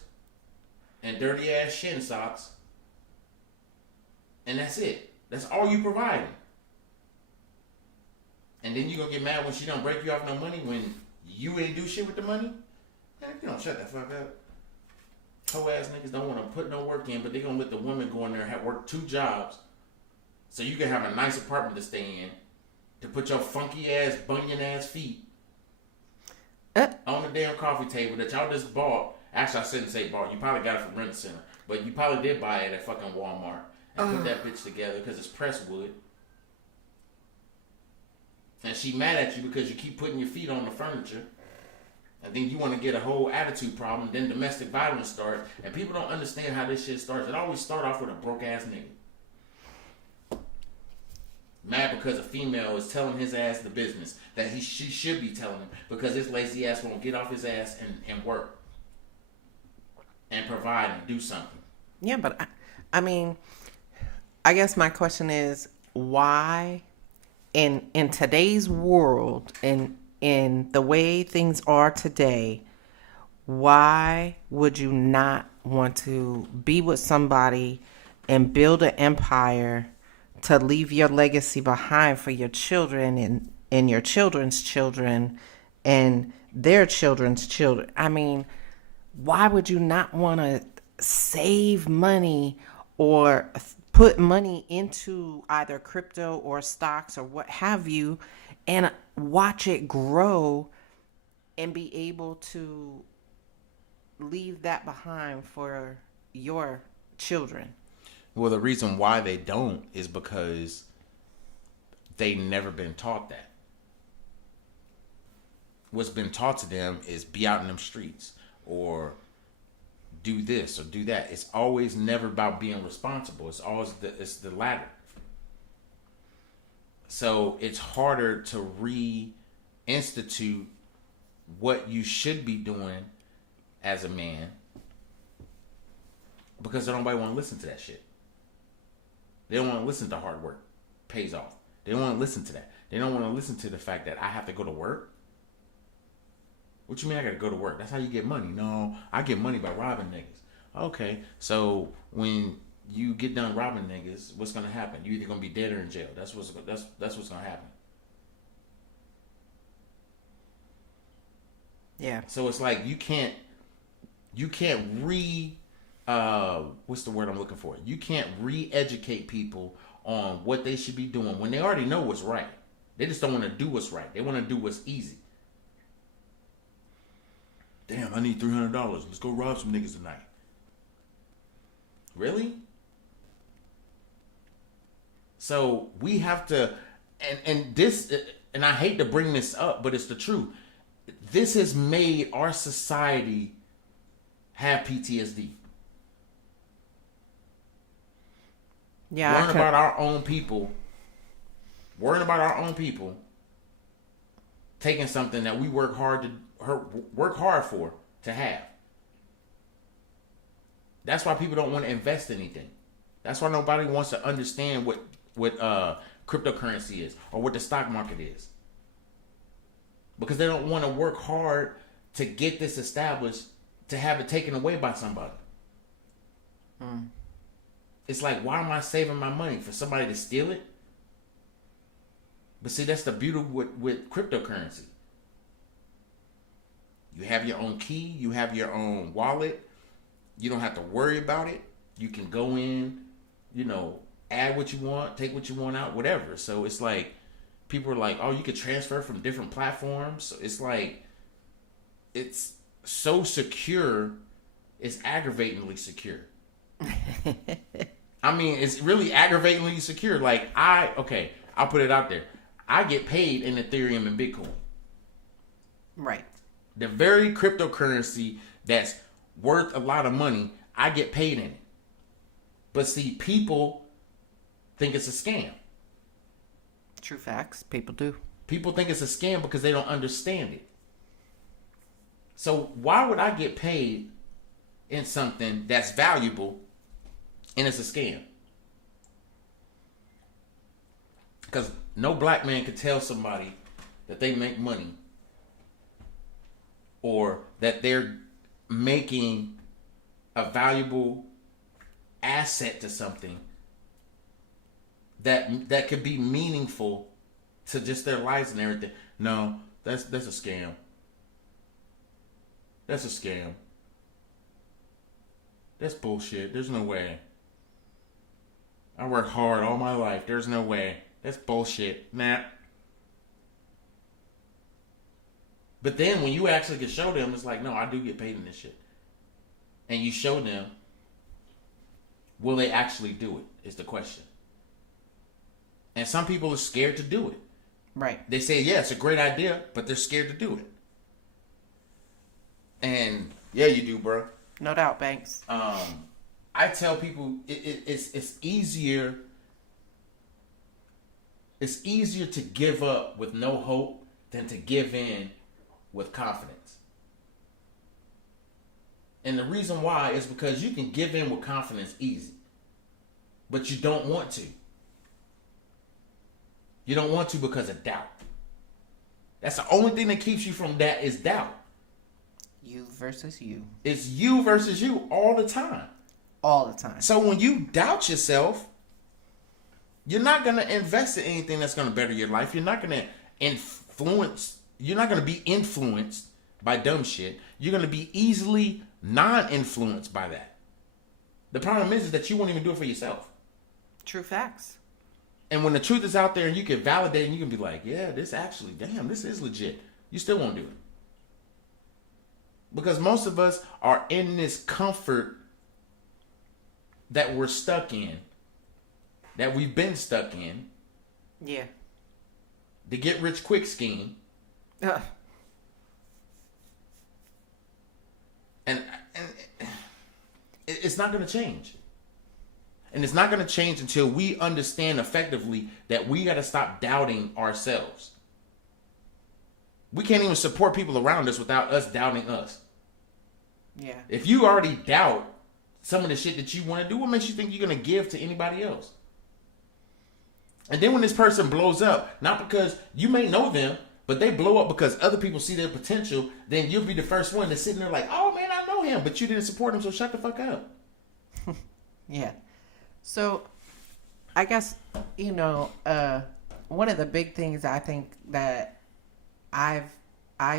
and dirty ass shin socks, and that's it. That's all you providing. And then you gonna get mad when she don't break you off no money when you ain't do shit with the money? Man, you don't shut the fuck up. Hoe ass niggas don't want to put no work in, but they gonna let the woman go in there and work 2 jobs so you can have a nice apartment to stay in, to put your funky ass, bunion ass feet on the damn coffee table that y'all just bought. Actually, I shouldn't say bought. You probably got it from Rent Center, but you probably did buy it at fucking Walmart and put that bitch together because it's pressed wood. And she mad at you because you keep putting your feet on the furniture. And then you want to get a whole attitude problem. Then domestic violence starts. And people don't understand how this shit starts. It always start off with a broke ass nigga. Mad because a female is telling his ass the business that she should be telling him, because his lazy ass won't get off his ass and work and provide and do something. Yeah, but I mean, I guess my question is, why in today's world, in the way things are today, why would you not want to be with somebody and build an empire to leave your legacy behind for your children and your children's children and their children's children? I mean, why would you not want to save money or put money into either crypto or stocks or what have you, and watch it grow and be able to leave that behind for your children? Well, the reason why they don't is because they never been taught that. What's been taught to them is be out in them streets or do this or do that. It's always never about being responsible. It's always it's the latter. So it's harder to reinstitute what you should be doing as a man because nobody want to listen to that shit. They don't want to listen to hard work pays off. They don't want to listen to that. They don't want to listen to the fact that I have to go to work. What you mean I got to go to work? That's how you get money. No, I get money by robbing niggas. Okay, so when you get done robbing niggas, what's gonna happen? You either gonna be dead or in jail. That's what's gonna happen. Yeah. So it's like you can't what's the word I'm looking for? You can't re-educate people on what they should be doing when they already know what's right. They just don't want to do what's right. They want to do what's easy. Damn, I need $300. Let's go rob some niggas tonight. Really? So we have to, and this, and I hate to bring this up, but it's the truth. This has made our society have PTSD. Yeah. Worrying about our own people, taking something that we work hard for to have. That's why people don't want to invest in anything. That's why nobody wants to understand what cryptocurrency is or what the stock market is. Because they don't want to work hard to get this established, to have it taken away by somebody. It's like, why am I saving my money? For somebody to steal it? But see, that's the beauty with cryptocurrency. You have your own key. You have your own wallet. You don't have to worry about it. You can go in add what you want, take what you want out, whatever. So it's like people are like, oh, you could transfer from different platforms. So it's like it's so secure, it's aggravatingly secure. I mean, it's really aggravatingly secure. Like I'll put it out there. I get paid in Ethereum and Bitcoin. Right. The very cryptocurrency that's worth a lot of money, I get paid in it. But see, people think it's a scam. True facts. People do. People think it's a scam because they don't understand it. So why would I get paid in something that's valuable and it's a scam? Because no black man could tell somebody that they make money or that they're making a valuable asset to something that could be meaningful to just their lives and everything. No, that's a scam. That's a scam. That's bullshit. There's no way. I worked hard all my life. There's no way. That's bullshit. Nah. But then when you actually can show them, it's like, no, I do get paid in this shit. And you show them, will they actually do it? Is the question. And some people are scared to do it. Right. They say, yeah, it's a great idea, but they're scared to do it. And yeah, you do, bro. No doubt, Banks. I tell people it's easier. It's easier to give up with no hope than to give in with confidence. And the reason why is because you can give in with confidence easy, but you don't want to. You don't want to because of doubt. That's the only thing that keeps you from that is doubt. You versus you. It's you versus you all the time. All the time. So when you doubt yourself, you're not going to invest in anything that's going to better your life. You're not going to you're not going to be influenced by dumb shit. You're going to be easily non-influenced by that. The problem is that you won't even do it for yourself. True facts. And when the truth is out there and you can validate and you can be like, yeah, this is legit. You still won't do it. Because most of us are in this comfort that we're stuck in, that we've been stuck in. Yeah. The get rich quick scheme. And it's not going to change. And it's not going to change until we understand effectively that we got to stop doubting ourselves. We can't even support people around us without us doubting us. Yeah. If you already doubt some of the shit that you want to do, what makes you think you're going to give to anybody else? And then when this person blows up, not because you may know them, but they blow up because other people see their potential, then you'll be the first one that's sitting there like, oh man, I know him, but you didn't support him, so shut the fuck up. Yeah. So, I guess, one of the big things I think that I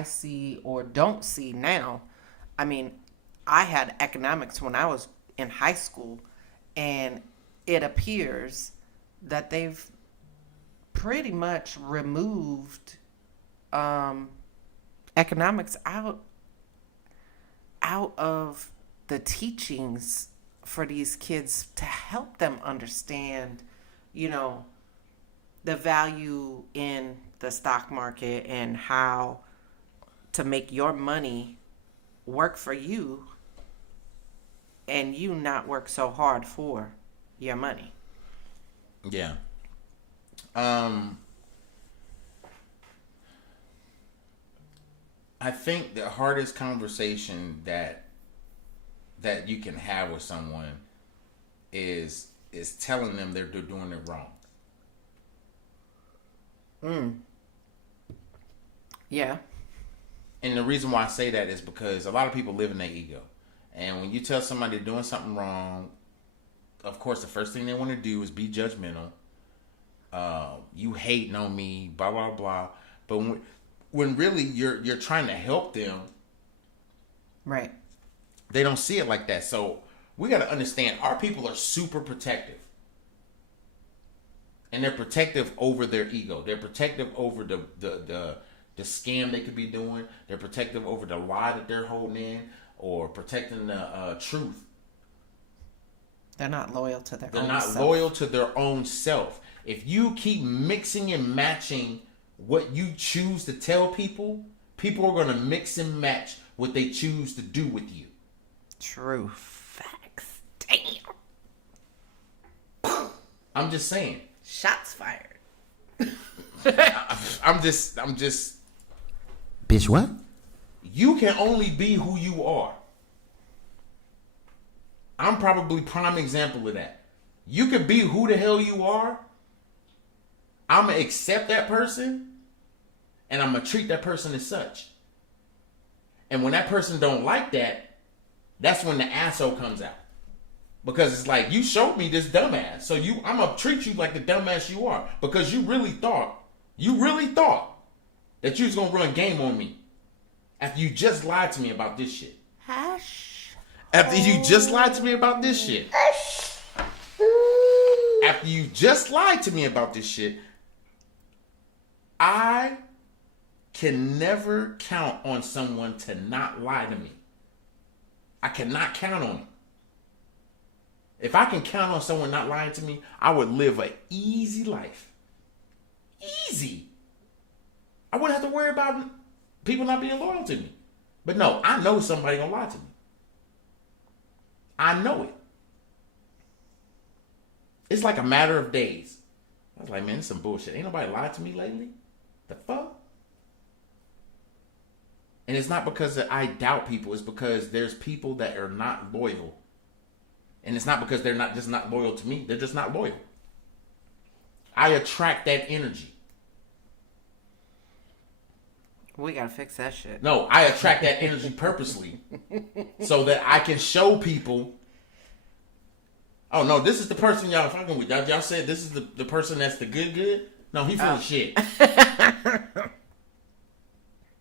see or don't see now, I mean, I had economics when I was in high school, and it appears that they've pretty much removed economics out of the teachings for these kids to help them understand, the value in the stock market and how to make your money work for you and you not work so hard for your money. Yeah. I think the hardest conversation that you can have with someone is telling them they're doing it wrong. Yeah. And the reason why I say that is because a lot of people live in their ego. And when you tell somebody they're doing something wrong, of course, the first thing they want to do is be judgmental. You hating on me, blah, blah, blah. But when really you're trying to help them, right? They don't see it like that. So we got to understand our people are super protective. And they're protective over their ego. They're protective over the scam they could be doing. They're protective over the lie that they're holding in, or protecting the truth. They're not loyal to their own They're not self. loyal to their own self. If you keep mixing and matching what you choose to tell people, people are going to mix and match what they choose to do with you. True facts. Damn. I'm just saying. Shots fired. I'm just. Bitch, what? You can only be who you are. I'm probably prime example of that. You can be who the hell you are. I'm going to accept that person, and I'm going to treat that person as such. And when that person don't like that, that's when the asshole comes out. Because it's like, you showed me this dumbass, so I'm going to treat you like the dumbass you are. Because you really thought that you was going to run game on me after you just lied to me about this shit. After you just lied to me about this shit. After you just lied to me about this shit, I can never count on someone to not lie to me. I cannot count on it. If I can count on someone not lying to me, I would live an easy life. Easy. I wouldn't have to worry about people not being loyal to me. But no, I know somebody gonna lie to me. I know it. It's like a matter of days. I was like, man, this is some bullshit. Ain't nobody lied to me lately. The fuck? And it's not because I doubt people. It's because there's people that are not loyal. And it's not because they're not just not loyal to me. They're just not loyal. I attract that energy. We gotta fix that shit. No, I attract that energy purposely so that I can show people, oh no, this is the person y'all fucking with. Y'all said this is the person that's the good. No, he full of shit.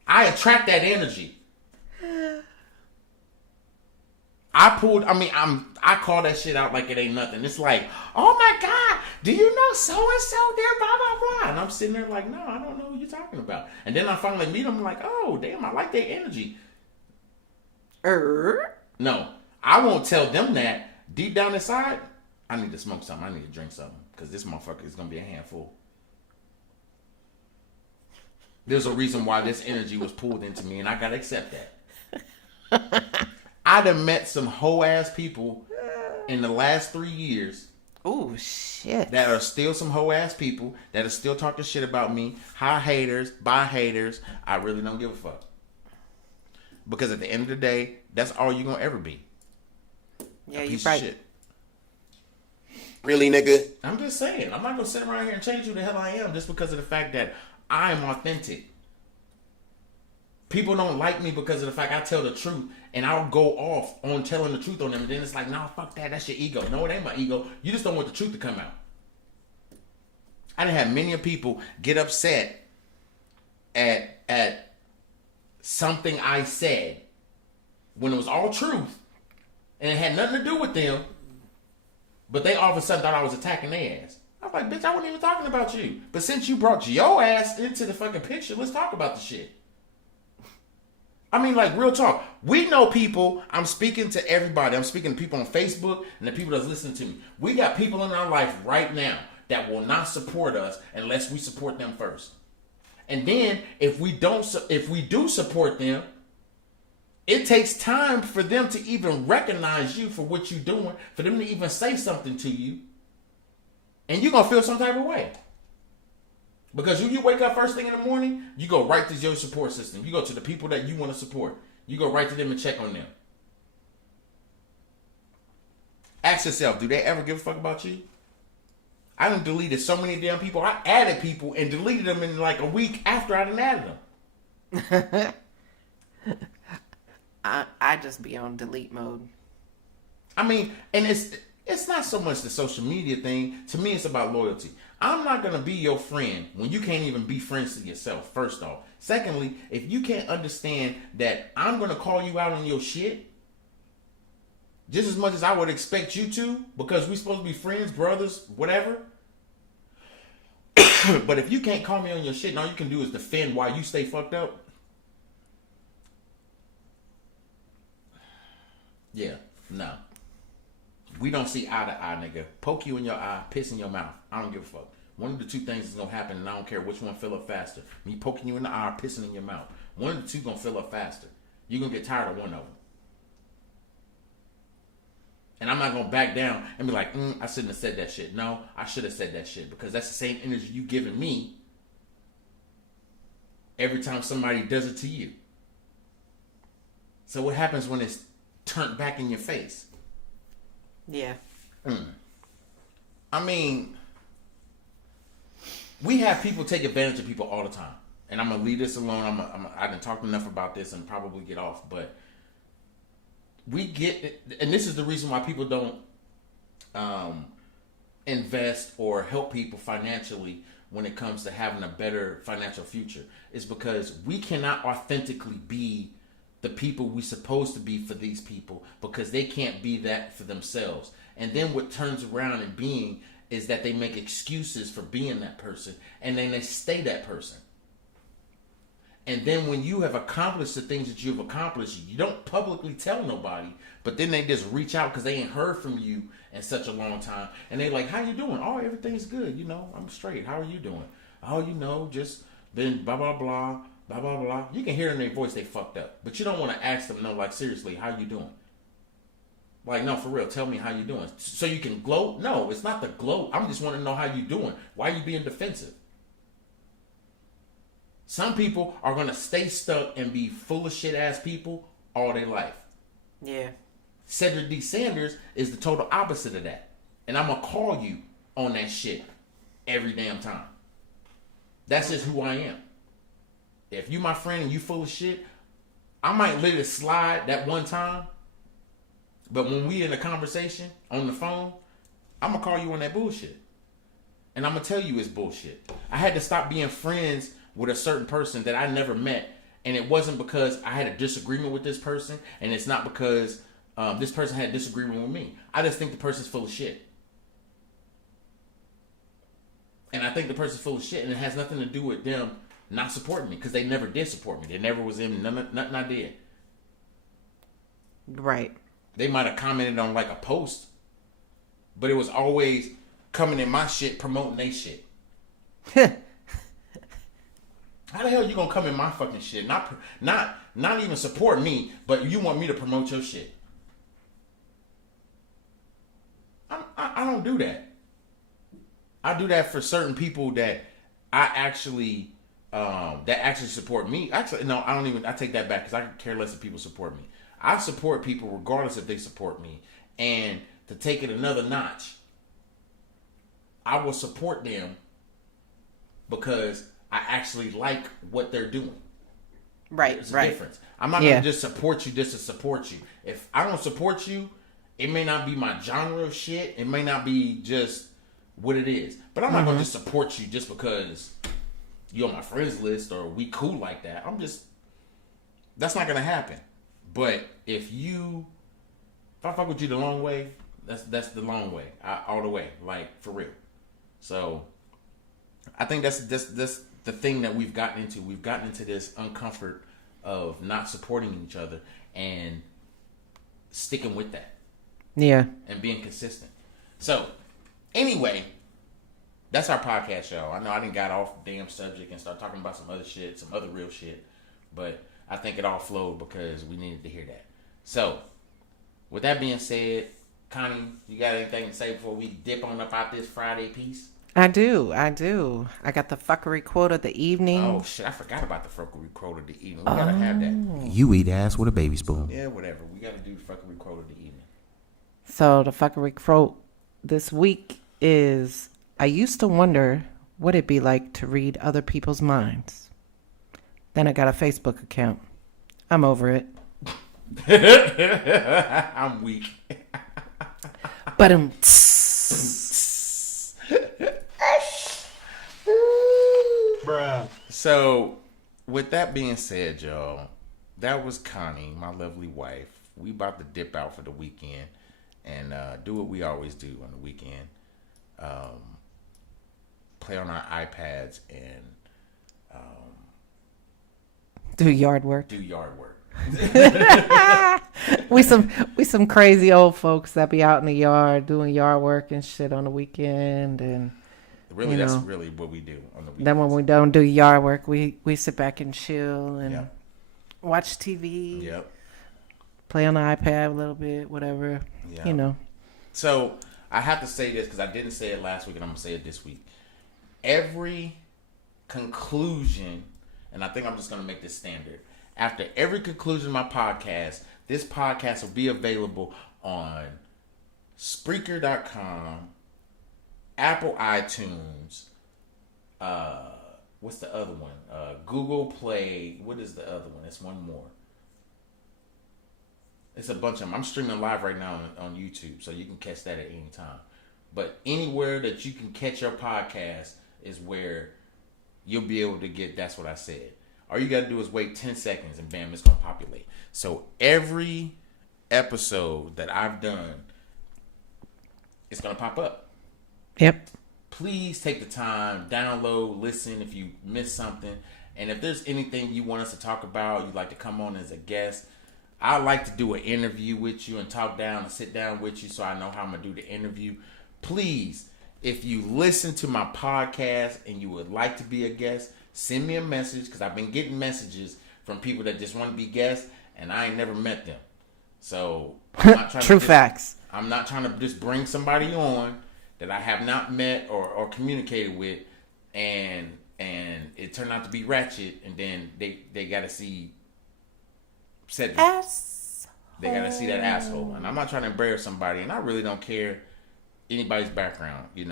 I attract that energy. I call that shit out like it ain't nothing. It's like, oh my God, do you know so-and-so there, blah, blah, blah. And I'm sitting there like, no, I don't know who you're talking about. And then I finally meet them, I'm like, oh, damn, I like their energy. No, I won't tell them that. Deep down inside, I need to smoke something. I need to drink something. Because this motherfucker is going to be a handful. There's a reason why this energy was pulled into me, and I got to accept that. I done met some hoe-ass people in the last 3 years. Oh, shit. That are still some hoe-ass people that are still talking shit about me. Hi, haters. Bye, haters. I really don't give a fuck. Because at the end of the day, that's all you're going to ever be. Yeah, you're right. Shit. Really, nigga? I'm just saying. I'm not going to sit around here and change who the hell I am just because of the fact that I'm authentic. People don't like me because of the fact I tell the truth, and I'll go off on telling the truth on them, and then it's like, nah, fuck that, that's your ego. No, it ain't my ego. You just don't want the truth to come out. I done had many people get upset at something I said when it was all truth, and it had nothing to do with them, but they all of a sudden thought I was attacking their ass. I was like, bitch, I wasn't even talking about you. But since you brought your ass into the fucking picture, let's talk about the shit. I mean, like, real talk. We know people. I'm speaking to everybody. I'm speaking to people on Facebook and the people that's listening to me. We got people in our life right now that will not support us unless we support them first. And then if we do support them, it takes time for them to even recognize you for what you're doing, for them to even say something to you. And you're going to feel some type of way. Because when you wake up first thing in the morning, you go right to your support system. You go to the people that you want to support. You go right to them and check on them. Ask yourself, do they ever give a fuck about you? I done deleted so many damn people. I added people and deleted them in like a week after I done added them. I just be on delete mode. I mean, and it's not so much the social media thing. To me, it's about loyalty. I'm not going to be your friend when you can't even be friends to yourself, first off. Secondly, if you can't understand that I'm going to call you out on your shit, just as much as I would expect you to, because we're supposed to be friends, brothers, whatever, But if you can't call me on your shit and all you can do is defend why you stay fucked up, yeah, no. We don't see eye to eye, nigga. Poke you in your eye, piss in your mouth. I don't give a fuck. One of the two things is gonna happen, and I don't care which one fill up faster. Me poking you in the eye or pissing in your mouth. One of the two gonna fill up faster. You're gonna get tired of one of them. And I'm not gonna back down and be like, I shouldn't have said that shit. No, I should have said that shit, because that's the same energy you giving me every time somebody does it to you. So what happens when it's turned back in your face? Yeah. I mean, we have people take advantage of people all the time. And I'm going to leave this alone. I didn't talk enough about this and probably get off. But we get, and this is the reason why people don't invest or help people financially when it comes to having a better financial future. Is because we cannot authentically be the people we supposed to be for these people, because they can't be that for themselves. And then what turns around and being is that they make excuses for being that person, and then they stay that person. And then when you have accomplished the things that you've accomplished, you don't publicly tell nobody, but then they just reach out because they ain't heard from you in such a long time. And they like, how you doing? Oh, everything's good. You know, I'm straight. How are you doing? Oh, you know, just been blah, blah, blah, blah, blah, blah. You can hear in their voice they fucked up. But you don't want to ask them, no, like, seriously, how you doing? Like, no, for real, tell me how you doing. So you can gloat? No, it's not the gloat. I'm just want to know how you doing. Why are you being defensive? Some people are going to stay stuck and be full of shit ass people all their life. Yeah. Cedric D. Sanders is the total opposite of that. And I'm going to call you on that shit every damn time. That's just who I am. If you my friend and you full of shit, I might let it slide that one time. But when we in a conversation on the phone, I'm going to call you on that bullshit. And I'm going to tell you it's bullshit. I had to stop being friends with a certain person that I never met. And it wasn't because I had a disagreement with this person. And it's not because this person had a disagreement with me. I just think the person's full of shit. And I think the person's full of shit. And it has nothing to do with them not supporting me. Because they never did support me. They never was in nothing I did. Right. They might have commented on like a post. But it was always coming in my shit, promoting they shit. How the hell you gonna come in my fucking shit? Not even support me, but you want me to promote your shit? I don't do that. I do that for certain people that I actually support me. Actually, no, I don't even. I take that back because I could care less if people support me. I support people regardless if they support me. And to take it another notch, I will support them because I actually like what they're doing. Right, There's right. a difference. I'm not going to just support you just to support you. If I don't support you, it may not be my genre of shit. It may not be just what it is. But I'm not going to just support you just because you're on my friends list or we cool like that. That's not going to happen. But if I fuck with you the long way, that's the long way. All the way. Like, for real. So, I think that's the thing that we've gotten into. We've gotten into this uncomfort of not supporting each other and sticking with that. Yeah. And being consistent. So, anyway, that's our podcast, y'all. I know I didn't got off the damn subject and start talking about some other shit, some other real shit. But I think it all flowed because we needed to hear that. So, with that being said, Connie, you got anything to say before we dip on up out this Friday piece? I do. I got the fuckery quote of the evening. Oh, shit. I forgot about the fuckery quote of the evening. We got to have that. You eat ass with a baby spoon. Yeah, whatever. We got to do the fuckery quote of the evening. So the fuckery quote this week is, I used to wonder what it'd be like to read other people's minds. Then I got a Facebook account. I'm over it. I'm weak. But So, with that being said, y'all, that was Connie, my lovely wife. We about to dip out for the weekend and do what we always do on the weekend. play on our iPads and Do yard work. We some crazy old folks that be out in the yard doing yard work and shit on the weekend, and really that's really what we do on the weekend. Then when we don't do yard work, we sit back and chill and watch TV. Yep. Play on the iPad a little bit, whatever. Yeah. So I have to say this because I didn't say it last week and I'm gonna say it this week. Every conclusion, and I think I'm just gonna make this standard. After every conclusion of my podcast, this podcast will be available on Spreaker.com, Apple iTunes, what's the other one? Google Play. What is the other one? It's one more. It's a bunch of them. I'm streaming live right now on YouTube, so you can catch that at any time. But anywhere that you can catch your podcast is where you'll be able to get That's What I Said. All you got to do is wait 10 seconds and bam, it's going to populate. So every episode that I've done, it's going to pop up. Yep. Please take the time, download, listen if you miss something. And if there's anything you want us to talk about, you'd like to come on as a guest, I like to do an interview with you and talk down and sit down with you so I know how I'm going to do the interview. Please, if you listen to my podcast and you would like to be a guest, send me a message because I've been getting messages from people that just want to be guests and I ain't never met them. So I'm not trying facts. I'm not trying to just bring somebody on that I have not met or communicated with and it turned out to be ratchet and then they got to see Cedric. They got to see that asshole. And I'm not trying to embarrass somebody and I really don't care anybody's background. You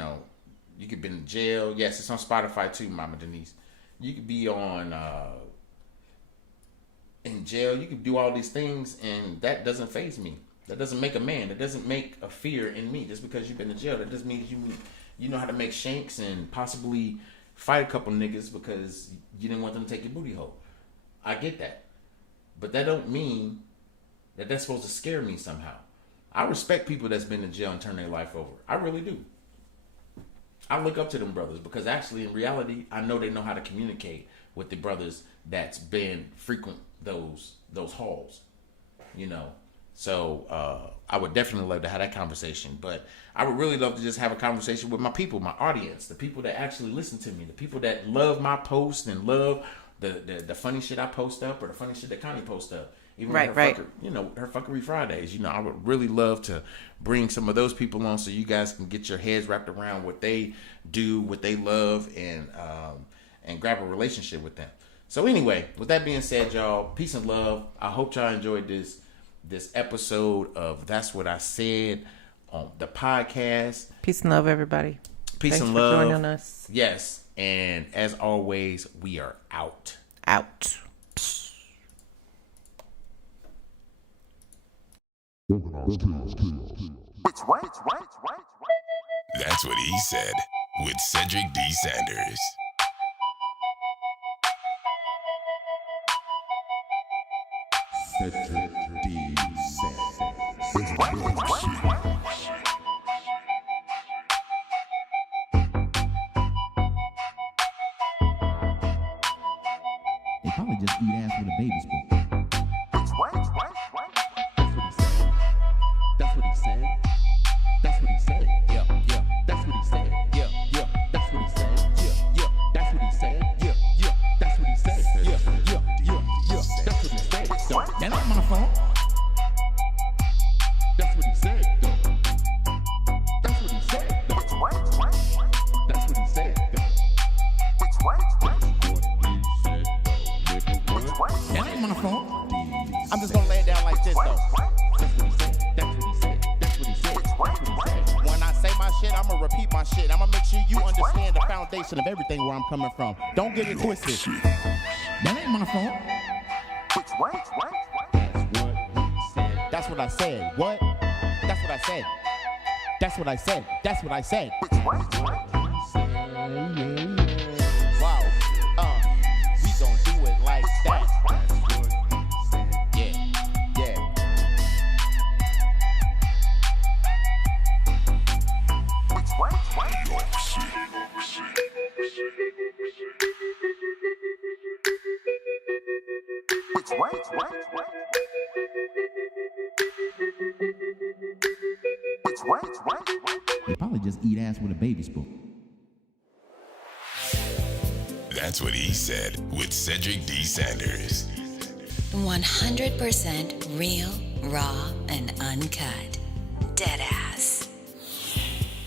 could be in jail. Yes, it's on Spotify too, Mama Denise. You could be on in jail. You could do all these things, and that doesn't faze me. That doesn't make a man. That doesn't make a fear in me. Just because you've been in jail, that doesn't mean you know how to make shanks and possibly fight a couple niggas because you didn't want them to take your booty hole. I get that, but that don't mean that that's supposed to scare me somehow. I respect people that's been in jail and turned their life over. I really do. I look up to them brothers because actually in reality, I know they know how to communicate with the brothers that's been frequent those halls, So I would definitely love to have that conversation, but I would really love to just have a conversation with my people, my audience, the people that actually listen to me, the people that love my posts and love the funny shit I post up or the funny shit that Connie posts up. Even her fuckery Fridays. I would really love to bring some of those people on so you guys can get your heads wrapped around what they do, what they love, and grab a relationship with them. So anyway, with that being said, y'all, peace and love. I hope y'all enjoyed this episode of That's What I Said on the podcast. Peace and love, everybody. Thanks and love. Thanks for joining us. Yes, and as always, we are out. Out. That's What He Said with Cedric D. Sanders. Cedric D. Sanders. They probably just eat ass with a baby spoon. That's what he said. That's what he said. Yeah. That's what he said. Yeah. That's what he said. Yeah. That's what he said. Yeah. That's what he said. Yeah. That's what he said. That ain't my fault. That's what he said. That's what he said. That's what he said. That ain't my fault. I'm just gonna lay it down like this though. That's what he said. That's what he said. That's what he said. That's what he said. When I say my shit, I'ma repeat my shit. I'ma make sure you understand the foundation of everything where I'm coming from. Don't get it twisted. That ain't my fault. That's what he said. That's what I said. What? That's what I said. That's what I said. That's what I said. Wow. We gon' do it like that. Yeah. You probably just eat ass with a baby spoon. That's what he said with Cedric D. Sanders. 100% real, raw, and uncut. Deadass.